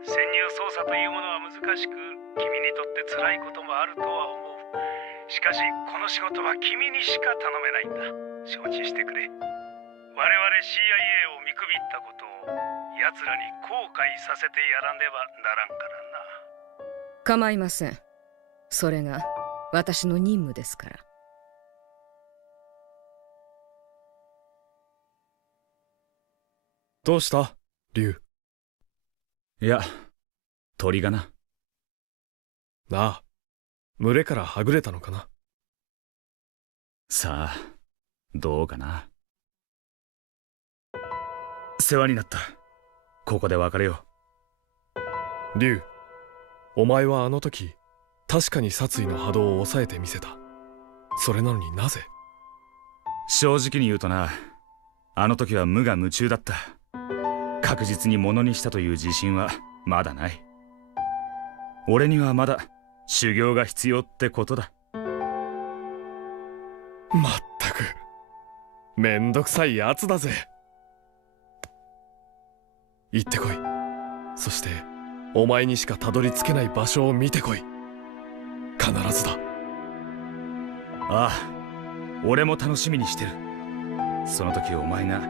潜入捜査というものは難しく、君にとって辛いこともあるとは思う。しかしこの仕事は君にしか頼めないんだ。承知してくれ。我々 CIA を見くびったことを奴らに後悔させてやらねばならんからな。構いません。それが私の任務ですから。どうした竜？いや、鳥がな。なあ、群れからはぐれたのかな。さあ、どうかな。世話になった。ここで別れよう。竜、お前はあの時確かに殺意の波動を抑えてみせた。それなのになぜ？正直に言うとな、あの時は無我夢中だった。確実にものにしたという自信はまだない。俺にはまだ修行が必要ってことだ。まったくめんどくさいやつだぜ。行ってこい。そしてお前にしかたどり着けない場所を見てこい。必ずだ。ああ、俺も楽しみにしてる。その時お前が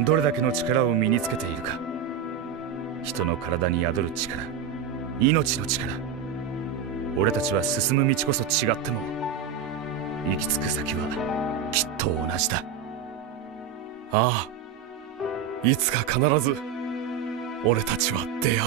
どれだけの力を身につけているか。人の体に宿る力、命の力。俺たちは進む道こそ違っても行き着く先はきっと同じだ。ああ、いつか必ず俺たちは出会う。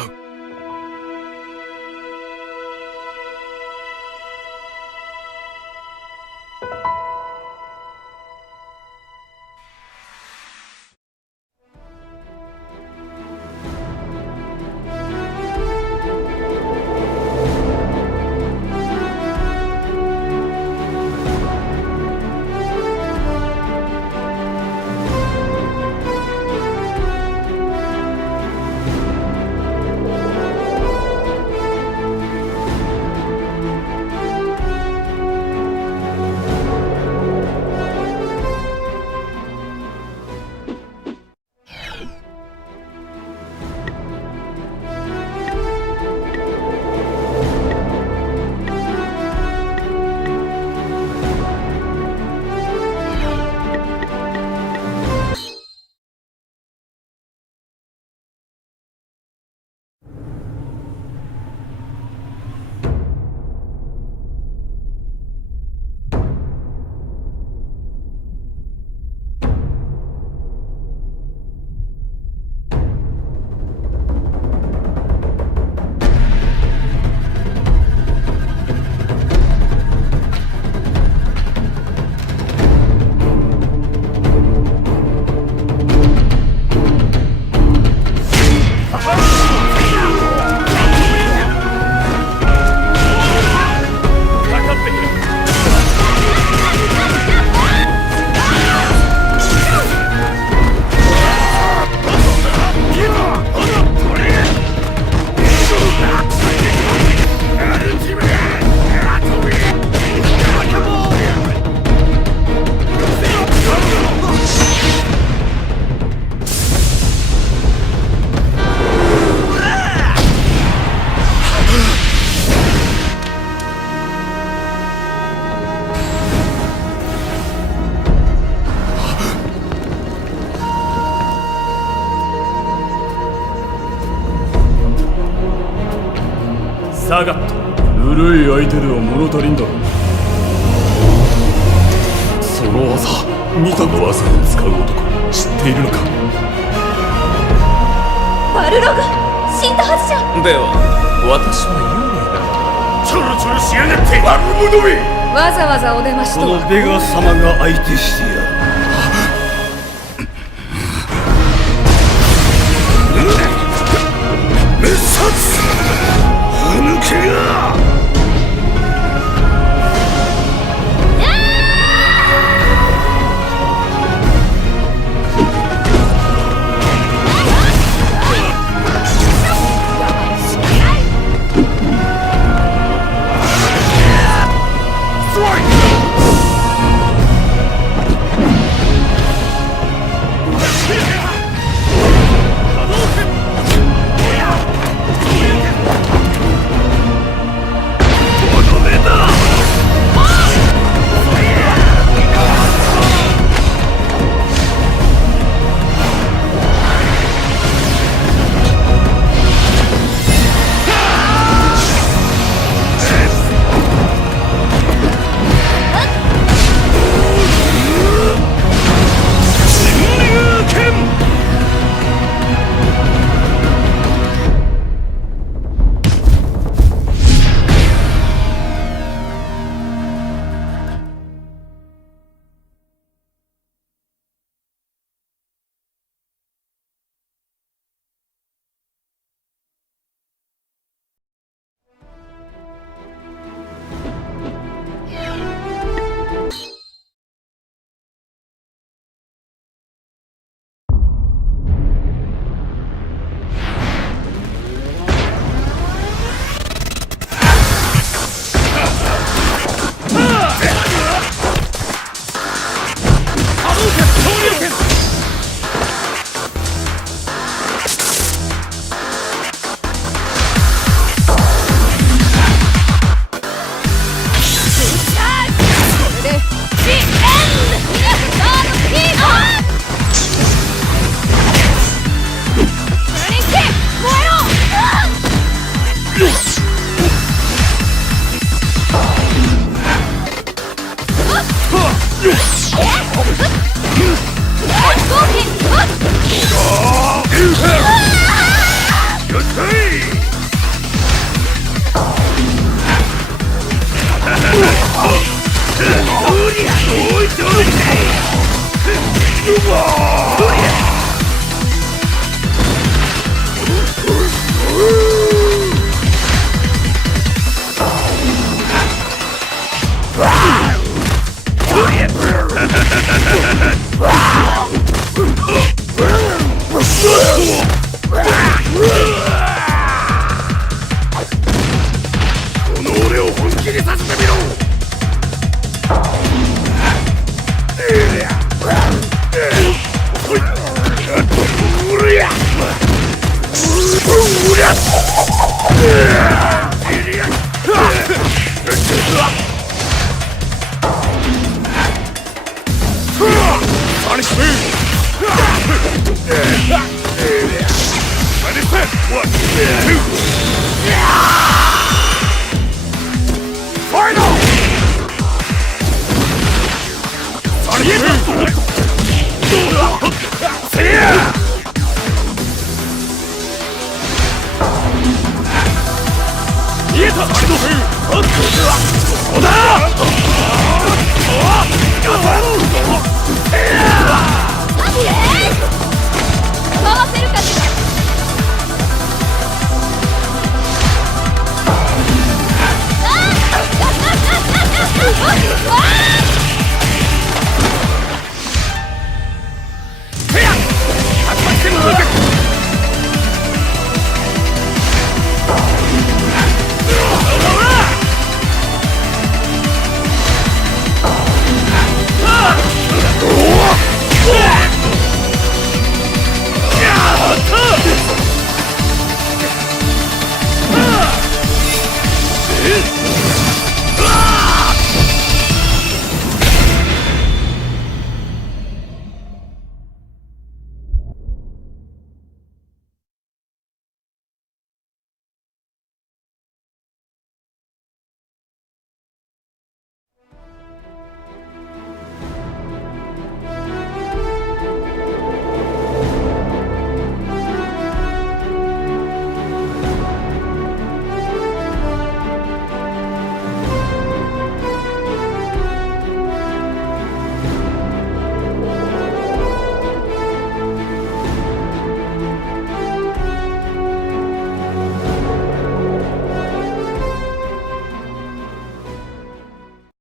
下がった。ぬるい相手では物足りんだろ。その技、見たの技を使う男知っているのか。バルログ、死んだはずじゃ。では私は幽霊だ。ちょろちょろしやがって悪者め。わざわざお出ましとは。このベガ様が相手してやる。滅殺歯抜けが。回せるかしら。